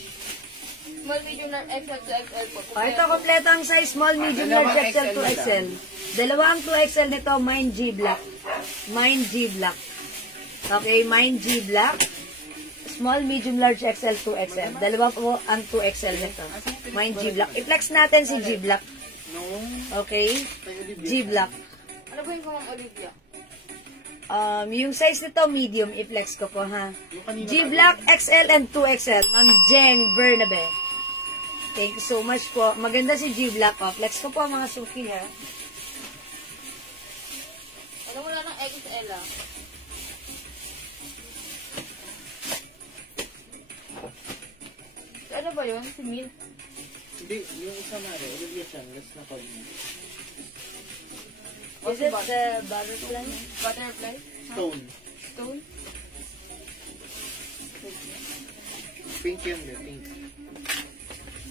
Small, medium, large, XL to XL po. Ito, kompleto ang size small, medium, large, XL, 2XL. Dalawa ang 2XL nito, mine G-Black. Mine G-Black. Okay, mine G-Black. Small, medium, large, XL, 2XL. Dalawa po ang 2XL nito. Mine G-Black. I-flex natin si G-Black. No. Okay? G-Black. Ano ba yung Ma'am Olivia? Yung size nito, medium. I-flex ko po, ha? G-Black, XL, and 2XL. Ma'am Jeng Bernabe. Thank you so much po. Maganda si G-Black. Oh. Flex ko po mga suki, ha? Ano wala ng XL ah? Ano ba yun? Si Mint? Hindi, yung isa na rin. Olivia siya. Let's na pag Is it the butterfly? Butterfly? Stone. Stone? Pink yun, pink.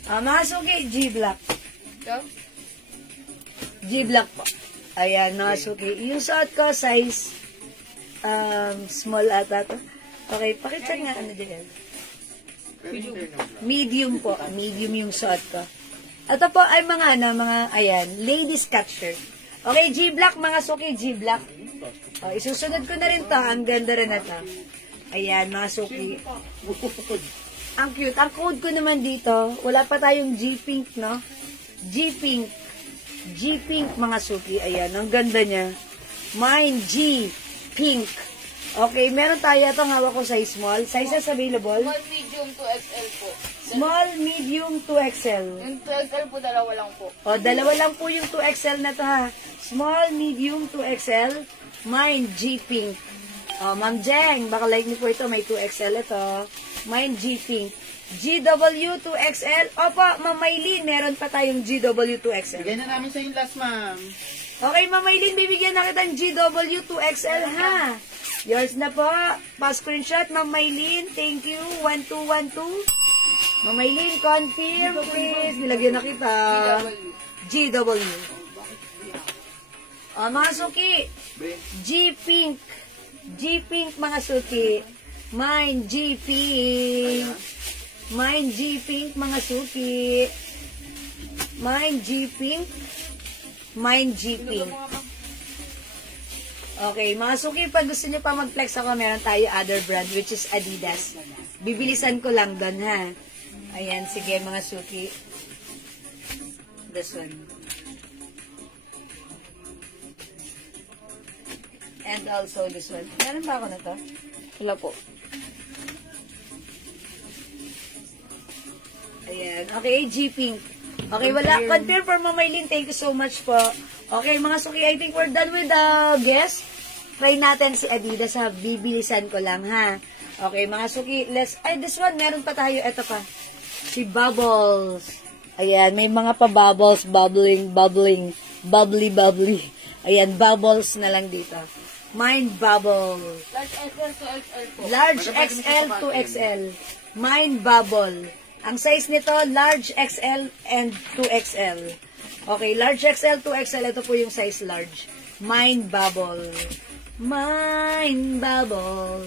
Mga suki, G-Black. Ito? G-Black po. Ayan, mga suki. Yung suot ko, size small ata to. Okay, pakicheck nga ano din. Medium po. Medium yung suot ko. Ito po ay mga ayan, ladies cut shirt. Okay, G-Black, mga suki, G-Black. Oh, isusunod ko na rin to. Ang ganda rin na to. Ayan, mga suki. Ang cute. Ang code ko naman dito, wala pa tayong G-Pink, no? G-Pink. G-Pink, mga suki. Ayan, ang ganda niya. Mine, G-Pink. Okay, meron tayo itong hawak ko size small. Sizes available. Small, medium to XL po. Small, medium, 2XL. Yung 2XL po, dalawa lang po. O, dalawa lang po yung 2XL na to ha. Small, medium, 2XL. Mine, G-Pink. O, Ma'am Jeng, baka like niyo po ito. May 2XL ito. Mine, G-Pink. GW 2XL. Opo, Ma'am Maylin, meron pa tayong GW 2XL. Bigyan na namin sa yung last, ma'am. Okay, Ma'am Maylin, bibigyan na kita ng GW 2XL ha. Yours na po. Pa-screenshot, Ma'am Maylin. Thank you. 1212. Ma'am Maylin, confirm, please. Nilagyan na kita. GW. O, mga suki. G-Pink. G-Pink, mga suki. Mine, G-Pink. Mine, G-Pink, mga suki. Mine, G-Pink. Mine, G-Pink. Okay, mga suki, pag gusto nyo pa mag-flex ako, meron tayo other brand, which is Adidas. Bibilisan ko lang doon, ha? Ayan, sige, mga suki. This one. And also this one. Meron ba ako na to? Wala po. Ayan. Okay, G-Pink. Okay, wala. Confirm for Mamaylin. Thank you so much po. Okay, mga suki, I think we're done with the guest. Try natin si Adidas ha. Bibilisan ko lang ha. Okay, mga suki, ay, this one, meron pa tayo. Ito pa. Si Bubbles. Ayan, may mga pa-bubbles, bubbling. bubbly. Ayan, bubbles na lang dito. Mind bubble. Large XL to XL po. Large XL to XL. Mind bubble. Ang size nito, large XL and 2XL. Okay, large XL to XL. Ito po yung size large. Mind bubble. Mind bubble.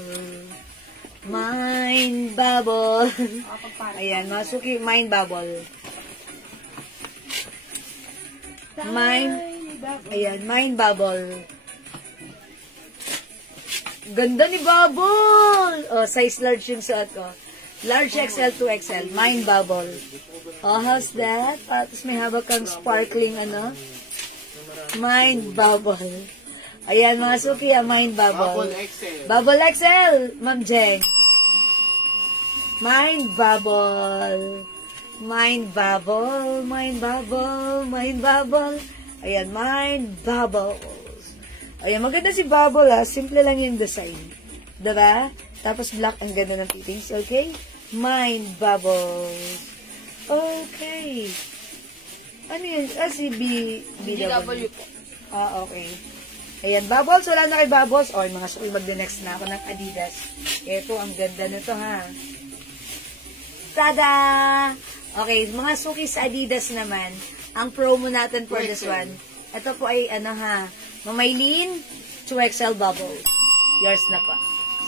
Mind bubble. Ayan, masuki, mind bubble. Ayan, mind bubble. Ganda ni Bubble! Oh, size large yung suot ko. Large XL to XL. Mind bubble. Oh, how's that? Tapos may hawak kang sparkling, Mind bubble. Ayan, mga suki, mind bubble. Bubble XL. Bubble XL, Ma'am Jeng. Mind bubble. Mind bubble. Mind bubble. Mind bubble. Ayan, mind bubbles. Ayan, maganda si Bubble, Simple lang yung design. Diba? Tapos black, ang ganda ng fittings. Okay? Mind bubbles. Okay. Ano yun? Si BW po. Okay. Ayan, Bubbles. Wala na kay Bubbles. O, mga suki, magde-next na ako ng Adidas. Ito, ang ganda nito, Tada! Okay, mga suki sa Adidas naman, ang promo natin for this one, ito po ay, Mamaylin, 2XL Bubbles. Yours na po.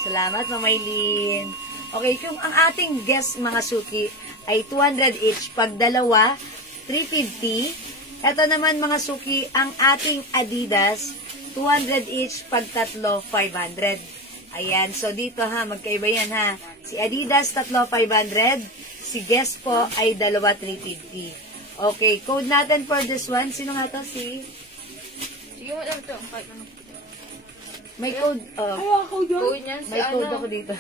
Salamat, Mamaylin. Okay, kung ang ating guest, mga suki, ay 200 each, pag dalawa, 350. Ito naman, mga suki, ang ating Adidas, 200 each, pag tatlo, 500. Ayan, so dito magkaiba yan Si Adidas, tatlo, 500. Si guest po ay dalawa, 350. Okay, code natin for this one. Sino nga to? Sige mo lang ito. May code. Code niyan si May code ako dito.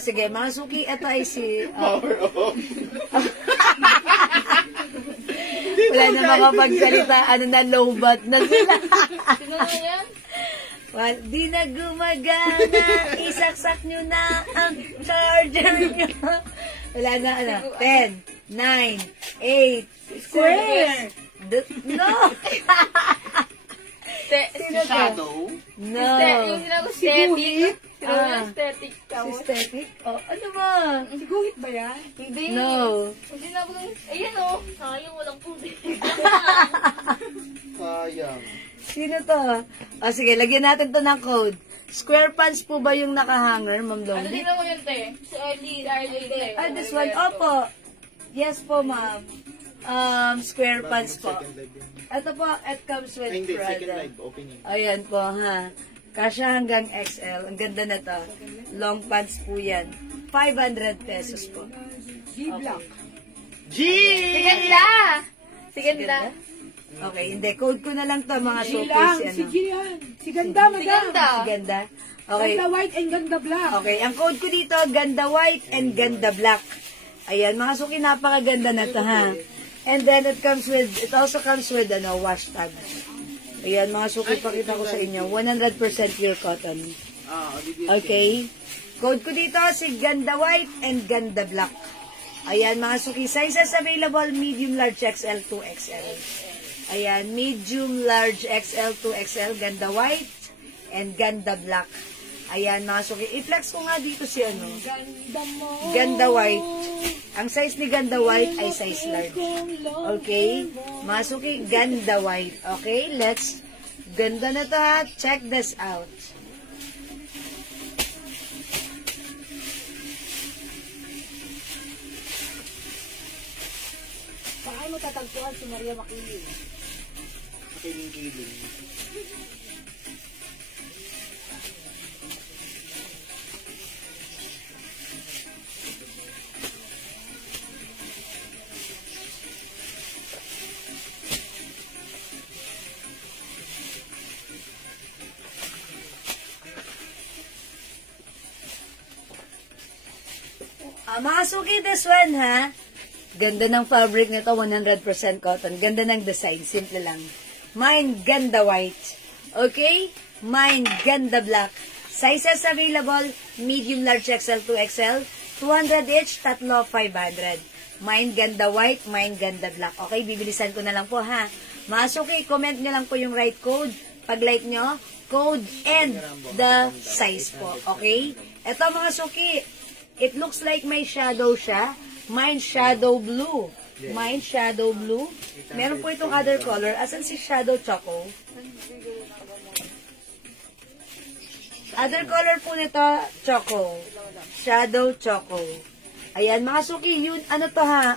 Sige, mga suki, ito ay si... Power off. Wala na makapagsalita. Lowbat na sila. Sino na yan? Well, di na gumagana. Isaksak nyo na ang charger nyo. Wala na, 10, 9, 8, square. No! Si Shadow. No. Yung sinabi ko, static. Sinabi ko, static. Systemic? Oh, ano ba? Siguhit ba yan? Hindi. No. Hindi na ko, ayan sayang walang puti. Sayang. Sino to? Sige, lagyan natin to ng code. Square pants po ba yung nakahanger, Ma'am Ano Lonely? din naman yun, te? Si Ellie, This one. Opo. Yes po, ma'am. Square pants po. Ito po, it comes with Hindi, second Prada. live opening. Ayan po, Kasya hanggang XL. Ang ganda na to. Long pants po yan. 500 pesos po. G-Block. G! Siganda! Siganda. Okay, hindi. Code ko na lang to, mga showcase. Si Ganda, madam. Si Ganda. Okay. Ganda white and Ganda black. Okay, ang code ko dito, Ganda white and Ganda black. Ayan, mga suki, napakaganda na to, And then, it also comes with, wash tag. Ayan, mga suki, pakita ko sa inyo. 100% pure cotton. Okay. Code ko dito, si Ganda white and Ganda black. Ayan, mga suki, sizes available, medium, large, XL, 2XL. Ayan, medium, large, XL, 2XL, Ganda white, and Ganda black. Ayan, mga suki. I-flex ko nga dito si Ganda white. Ang size ni Ganda white ay size large. Okay? Mga suki, Ganda white. Okay, ganda na to, Check this out. Paano tatagpuan si Maria Makiling? Kiling-kiling. Mga suki, this one, Ganda ng fabric nito, 100% cotton. Ganda ng design, simple lang. Mine, Ganda white. Okay? Mine, Ganda black. Sizes available, medium, large, XL, 2XL. 200 each, tatlo, 500. Mine ganda white, mine ganda black. Okay, bibilisan ko na lang po ha. Mga suki, comment nyo lang po yung right code. Pag like nyo, code and the size po. Okay? Ito mga suki, it looks like may shadow siya. Mine shadow blue. Mine shadow blue. Meron po itong other color. Asan si shadow choco? Other color po nito, choco. Shadow choco. Ayan, mga suki, yun, ano to ha?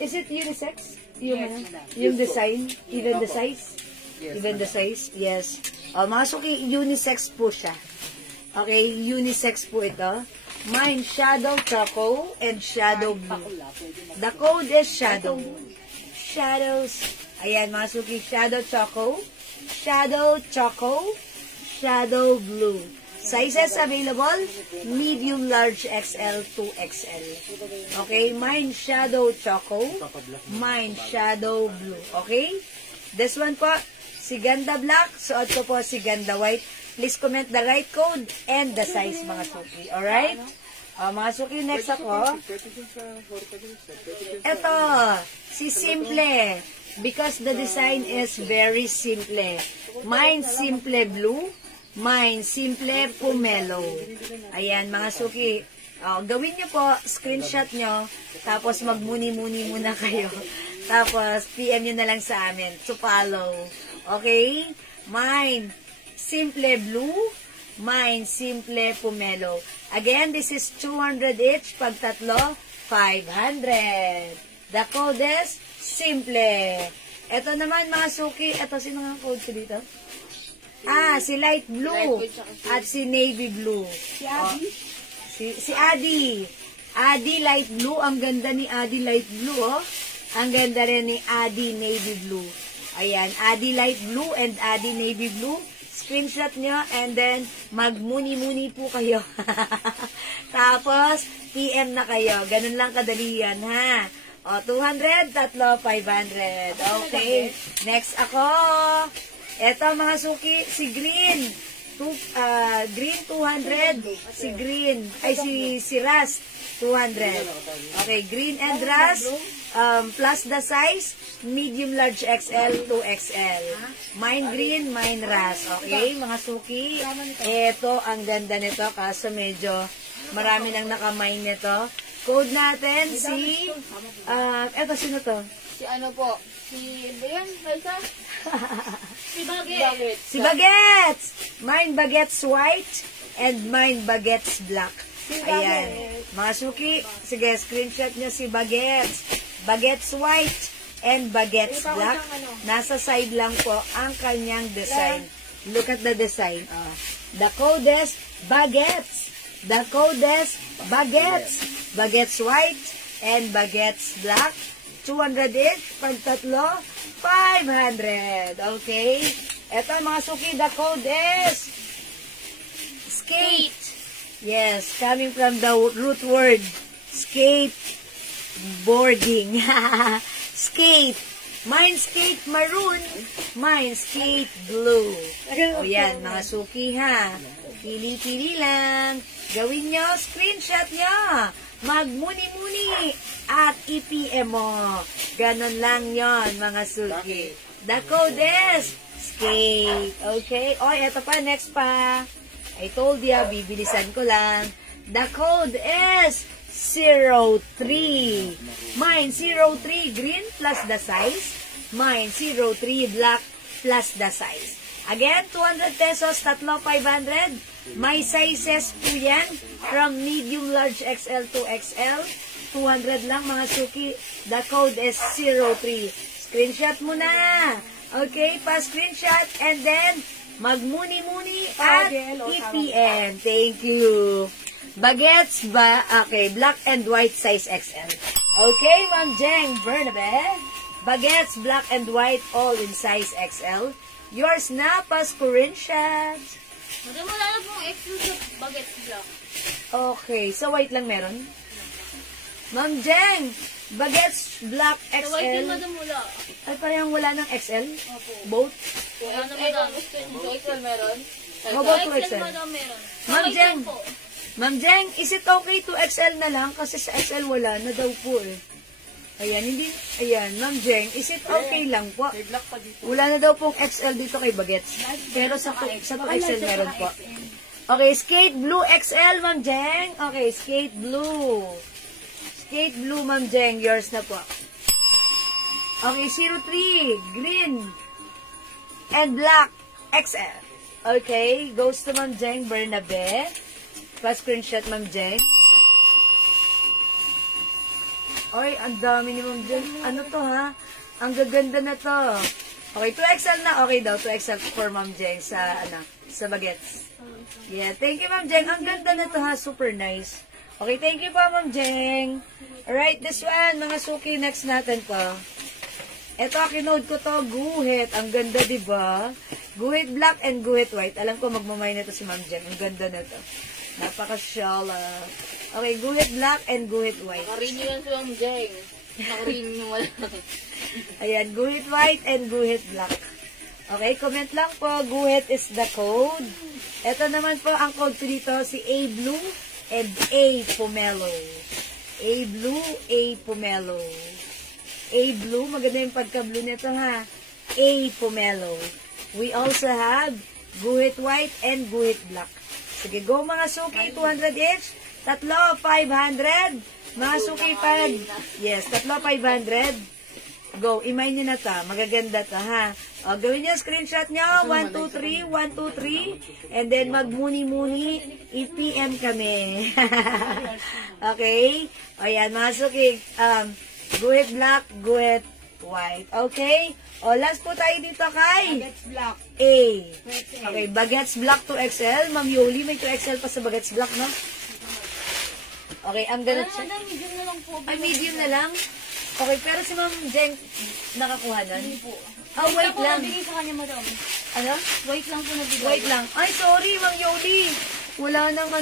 Is it unisex? Yung design? Even the size? Even the size? Yes. Mga suki, unisex po siya. Okay, unisex po ito. Mine, shadow choco and shadow blue. The code is shadow. Shadows. Ayan, mga suki, shadow choco, shadow blue. Sizes available, medium, large, XL, 2XL. Okay, mine shadow choco, mine shadow blue. Okay? This one po, si ganda black, suot ko po si ganda white. Please comment the right code and the size, mga suki. Alright? Mga suki, next ako. Ito, si simple. Because the design is very simple. Mine simple blue. Mine simple pomelo. Ayan, mga suki. Gawin nyo po, screenshot nyo, tapos magmuni-muni muna kayo. Tapos, PM nyo na lang sa amin to follow. Okay? Mine simple blue. Mine simple pomelo. Again, this is 200 each. Pag tatlo, 500. The code is simple. Ito naman, mga suki. Ito, sino nga code ko dito? Si light blue at si navy blue. Si Adi? Si Adi. Adi light blue. Ang ganda ni Adi light blue, oh. Ang ganda rin ni Adi navy blue. Ayan, Adi light blue and Adi navy blue. Screenshot nyo and then magmuni-muni po kayo. Tapos, PM na kayo. Ganun lang kadali yan, ha? 200, tatlo, 500. Okay. Next ako. Eto mga suki, si green. Green 200. Si green. Ay, si Ras 200. Okay, green and Ras. Plus the size, medium, large, XL, 2XL. Mine green, mine Ras. Okay, mga suki. Eto, ang ganda nito. Kaso medyo marami nang nakamine nito. Code natin si... eto, sino to? Si ano po? Si Bayan, Raisa? Si Bagets. Si Bagets! Mine Bagets white and mine Bagets black. Ayan. Mga suki, sige, screenshot nyo si Bagets. Bagets white and Bagets black. Nasa side lang po ang kanyang design. Look at the design. The code is Bagets. The code is Bagets. Bagets white and Bagets black. 200 each. Pag tatlo, 500. Okay? Ito mga suki, the code is skate. Yes, coming from the root word skate boarding. Skate. Mine skate maroon. Mine skate blue. O yan, mga suki ha. Pili-pili lang. Gawin nyo, screenshot nyo. Magmuni-muni at i-PM mo. Ganon lang yon mga suki. The code is skate. Okay? O, eto pa, next pa. I told ya, bibilisan ko lang. The code is 03. Mine 03 green plus the size. Mine 03 black plus the size. Again, 200 pesos, tatlo 500. May sizes po yan. From medium, large, XL to XL. 200 lang mga suki. The code is 03. Screenshot mo na. Okay, pa-screenshot and then magmuni-muni at EPM. Thank you. Bagets ba? Okay, black and white size XL. Okay, Ma'am Jeng Bernabe. Bagets, black and white, all in size XL. Yours na, pa-screenshot. Madam, wala na pong exclusive Bagets black. Okay, so white lang meron? Ma'am Jeng, Bagets black XL. Sa white din, madam, wala. Ay, parang wala ng XL? Opo. Both? Wala na, madam. Sa XL meron? How about Sa 2XL? madam, meron. Sa Ma'am white Jeng, lang po. Ma'am Jeng, is it okay to XL na lang? Kasi sa XL wala na daw po eh. Ayan, hindi, ayan, Ma'am Jeng, is it okay lang po? May black pa dito. Wala na daw pong XL dito kay Bagets. Pero sa 2XL meron po. Okay, Skate Blue XL, Ma'am Jeng. Okay, Skate Blue. Skate Blue, Ma'am Jeng, yours na po. Okay, 03, Green, and Black XL. Okay, goes to Ma'am Jeng Bernabe. Pa-screenshot, Ma'am Jeng. Oy, ang dami ni Ma'am Jeng. Ano to, ha? Ang gaganda na to. Okay, 2XL na. Okay daw, 2XL for Ma'am Jeng sa, sa Bagets. Yeah, thank you, Ma'am Jeng. Ang ganda na to, ha? Super nice. Okay, thank you po, Ma'am Jeng. Alright, this one, mga suki, next natin po. Ito, kinode ko to, guhit. Ang ganda, diba? Guhit black and guhit white. Alam ko, magmamay na to si Ma'am Jeng. Ang ganda na to. Napaka-shala. Okay, guhit black and guhit white. Nakarini yan si Ma'am Jeng. Nakarini yung wala. Ayan, guhit white and guhit black. Okay, comment lang po. Guhit is the code. Ito naman po, ang code ko dito, si A Blue and A Pomelo. A Blue, A Pomelo. A Blue, maganda yung pagka-blue nito ha. A Pomelo. We also have guhit white and guhit black. Sige, go mga suki, 200 each. Tatlo, 500. Mga suki, pag, yes, tatlo, 500. Go, imay nyo na ta. Magaganda ta, ha? O, gawin nyo, screenshot nyo. 1, 2, 3, 1, 2, 3. And then, magmuni-muni, i-PM kami. Okay? O, yan, mga suki. Guhit black, guhit white. Okay? O, last po tayo dito kay Bagets black. A. Okay, Bagets Black 2XL. Ma'am Yoli, may 2XL pa sa Bagets Black, no? Okay, ang ganun siya. Medium na lang po. Ay, medium na lang? Okay, pero si Ma'am Jeng nakakuha nun? Hindi po. Ah, white Ako lang. nabigay sa kanya, madam. Ano? White lang po nabigay. White lang. Ay, sorry, Ma'am Yoli. Wala nang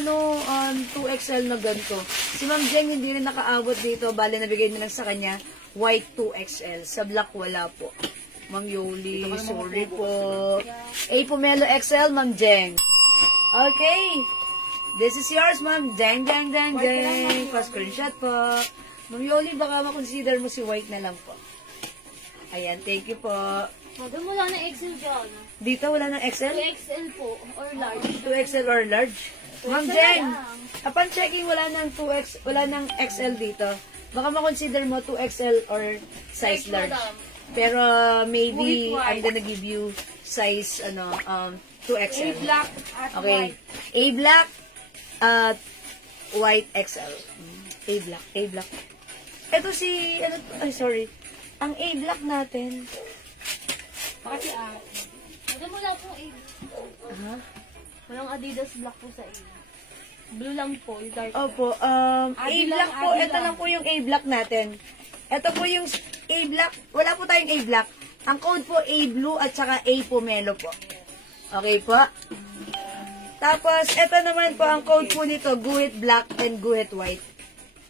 2XL na ganito. Si Ma'am Jeng hindi rin nakaabot dito. Bale, nabigay na lang sa kanya white 2XL. Sa black, wala po. Ma'am Yoli, sorry po. A Pomelo XL, Ma'am Jeng. Okay. This is yours, Ma'am. Jeng, Jeng, Jeng, Jeng. Pa-screenshot po. Ma'am Yoli, baka makonsider mo si white na lang po. Ayan, thank you po. Madam, wala na XL dyan. Dito, wala ng XL? 2XL po, or large. 2XL or large? Ma'am Jeng, upon checking, wala nang 2X, wala nang XL dito. Baka makonsider mo 2XL or size large. Pero maybe I'm gonna give you size 2XL. A black at Okay. white. A black white XL. A black, A black. Ito si ay sorry. Ang A black natin. Kasi Madam, wala po A. Aha. Walang Adidas black po sa A. Blue lang po, yung dark. Opo, A black po. Ito lang po yung A black natin. Ito po yung A black. Wala po tayong A black. Ang code po A blue at saka A pomelo po. Okay po. Tapos, ito naman po ang code po nito, guhit black and guhit white.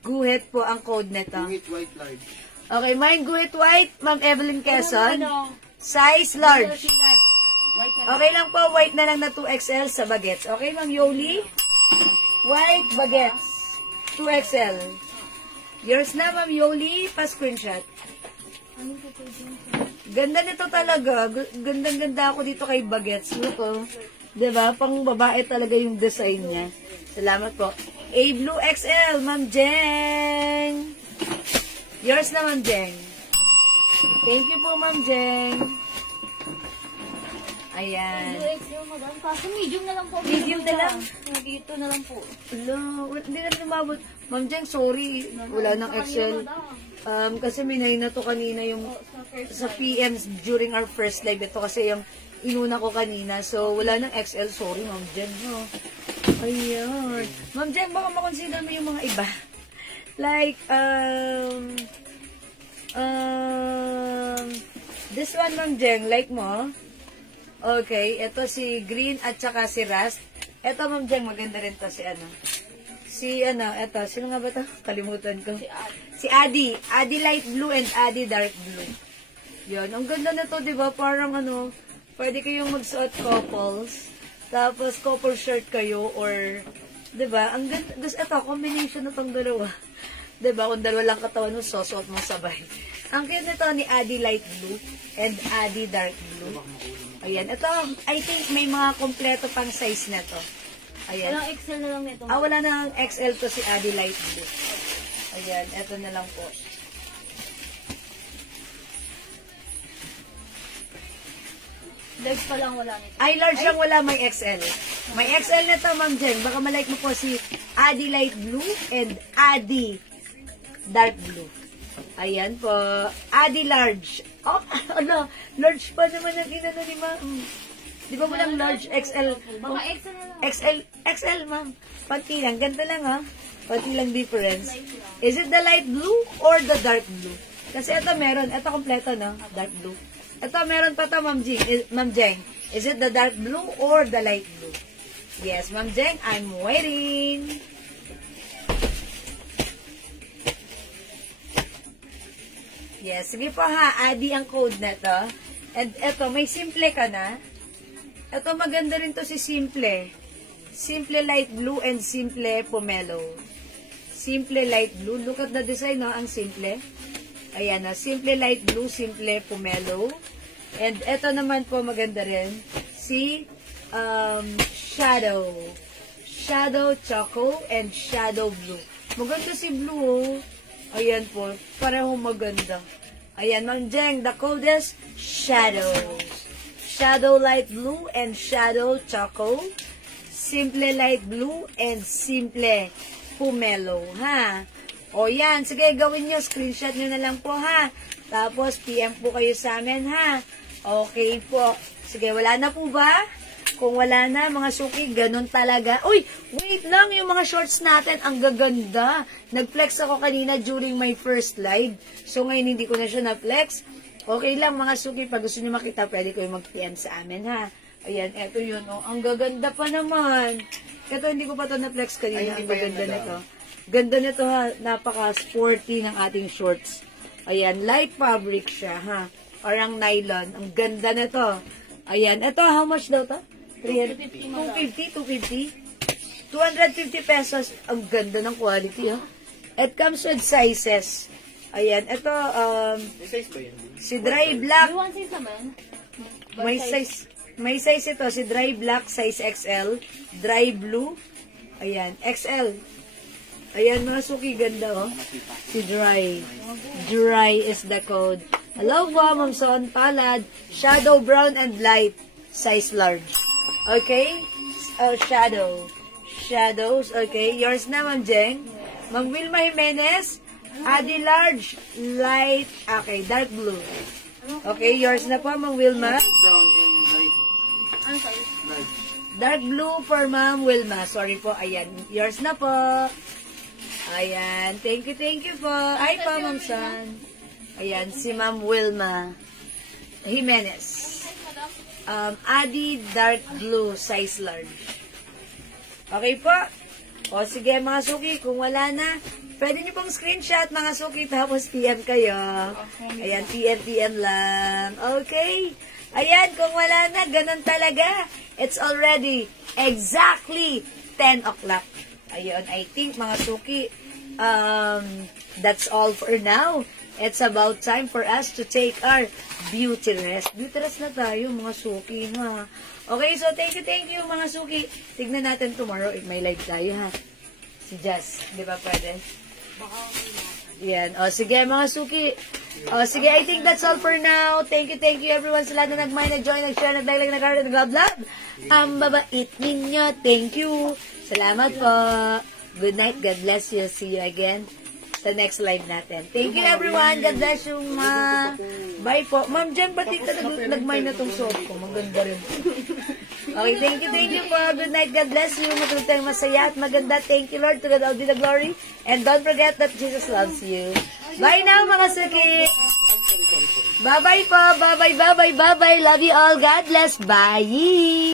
Guhit po ang code nito. Guhit white large. Okay, mine guhit white, Ma'am Evelyn Quezon. Size large. White na. Okay lang po, white na lang na 2XL sa bagets. Okay, Ma'am Yoli? White bagets. 2XL. Yours na, Ma'am Yoli. Pa-screenshot. Ganda nito talaga. Gandang-ganda ako dito kay bagets. Look, oh. Diba? Pang babae talaga yung design niya. Salamat po. A Blue XL, Ma'am Jeng. Yours na, Ma'am Jeng. Thank you po, Ma'am Jeng. Ayan. 2XL, madam. Kaso medium na lang po. Medium na lang? Dito na lang po. Hello, hindi na lumabot. Ma'am Jeng, sorry. Wala nang XL. Kasi minay na to kanina yung sa PMs during our first live. Ito kasi yung inuna ko kanina. So, wala nang XL. Sorry, Ma'am Jeng. No? Ayan. Ma'am Jeng, baka makonsider mo yung mga iba. Like, this one, Ma'am Jeng, like mo. Okay, ito si Green at saka si Rust. Ito, Ma'am Jeng, maganda rin to si ito, sino nga ba to? Kalimutan ko. Si Adi. Adi light blue and Adi dark blue. Yun, ang ganda na to, diba? Parang pwede kayong magsuot couples. Tapos, couple shirt kayo or Diba? Ang ganda. Gusto ito, combination na itong dalawa. Diba? Kung dalawa lang katawan mo, sosot mo sabay. Ang cute nito ni Adi Light Blue and Adi Dark Blue. Ayan. Ito, I think may mga kompleto pang size na to. Ayan. Walang XL na lang nito. Wala na XL to si Adi Light Blue. Ayan. Ito na lang po. Legs pa lang wala nito. Ay, large lang wala, may XL. May XL na to, Ma'am Jen. Baka malike mo po si Adi Light Blue and Adi Dark Blue. Ayan po. Adi Large. Oh, ano, large pa naman ang inano ni Ma'am. Di ba walang large XL? Baka XL na lang. XL, Ma'am. Panti lang. Ganda lang, ha? Panti lang difference. Is it the light blue or the dark blue? Kasi ito meron. Ito kompleto, no? Dark blue. Ito meron pa to, Ma'am Jeng. Is it the dark blue or the light blue? Yes, Ma'am Jeng. I'm waiting. Yes, sige po ha. Adi ang code na to. And eto, may simple ka na. Ito, maganda rin to si Simple. Simple light blue and Simple pomelo. Simple light blue. Look at the design, no? Ang simple. Ayan, no? Simple light blue, Simple pomelo. And eto naman po, maganda rin. Si Shadow. Shadow choco and Shadow blue. Maganda si blue, oh. Ayan po. Parehong maganda. Ayan, Ma'am Jeng. The code is Shadows. Shadow light blue and Shadow choco. Simple light blue and Simple pomelo. Ha? O yan. Sige, gawin nyo. Screenshot nyo na lang po, ha? Tapos, PM po kayo sa amin, ha? Okay po. Sige, wala na po ba? Kung wala na, mga suki, ganun talaga. Uy, wait lang, yung mga shorts natin, ang gaganda. Nag-flex ako kanina during my first live. So, ngayon hindi ko na siya na-flex. Okay lang, mga suki, pag gusto nyo makita, pwede ko yung mag-PM sa amin, ha? Ayan, eto yun, oh. Ang gaganda pa naman. Eto, hindi ko pa ito na-flex kanina. Ang gaganda nito. Ganda nito, ha? Napaka-sporty ng ating shorts. Ayan, light fabric siya, ha? Parang nylon. Ang ganda nito. Ayan, eto, how much daw to? 250, 250 pesos. Ang ganda ng quality, ha? It comes with sizes. Ayan, ito, May size ba yun? si Dry Black. May one size naman. May size ito, si Dry Black, size XL. Dry Blue. Ayan, XL. Ayan, mga suki, ganda, oh. Si Dry. Dry is the code. Hello po, Ma'am Son Palad. Shadow Brown and Light. Size large. Okay? Oh, shadow. Shadows. Okay. Yours na, Ma'am Jeng. Ma'am Wilma Jimenez. Adi large. Light. Okay. Dark blue. Okay. Yours na po, Ma'am Wilma. Brown and light. Ano size? Light. Dark blue for Ma'am Wilma. Sorry po. Ayan. Yours na po. Ayan. Thank you po. Ay po, Ma'am San. Ayan. Si Ma'am Wilma Jimenez. Adi Dark Blue, size large. Okay po? O sige mga suki, kung wala na, pwede nyo pong screenshot mga suki, tapos PM kayo. Ayan, PM lang. Okay? Ayan, kung wala na, ganun talaga. It's already exactly 10 o'clock. Ayun, I think mga suki, that's all for now. It's about time for us to take our beauty rest. Beauty rest na tayo, mga suki, ha? Okay, so thank you, mga suki. Tignan natin tomorrow if may live tayo, ha? Si Jazz, di ba pwede? Yan. O, sige, mga suki. O, sige, I think that's all for now. Thank you, everyone. Sa lahat na nag-mind, nag-join, nag-share, nag-like, nag-heart, nag-vlog. Ang babait ninyo. Thank you. Salamat po. Good night. God bless you. See you again sa next live natin. Thank you, everyone. God bless you, ma. Bye po. Ma'am Jen, ba't ka nag-mind na tong soap ko? Maganda rin. Okay, thank you po. Good night. God bless you. Matulog tayong masaya at maganda. Thank you, Lord. To God all be the glory. And don't forget that Jesus loves you. Bye now, mga suki. Bye-bye po. Bye-bye. Love you all. God bless. Bye.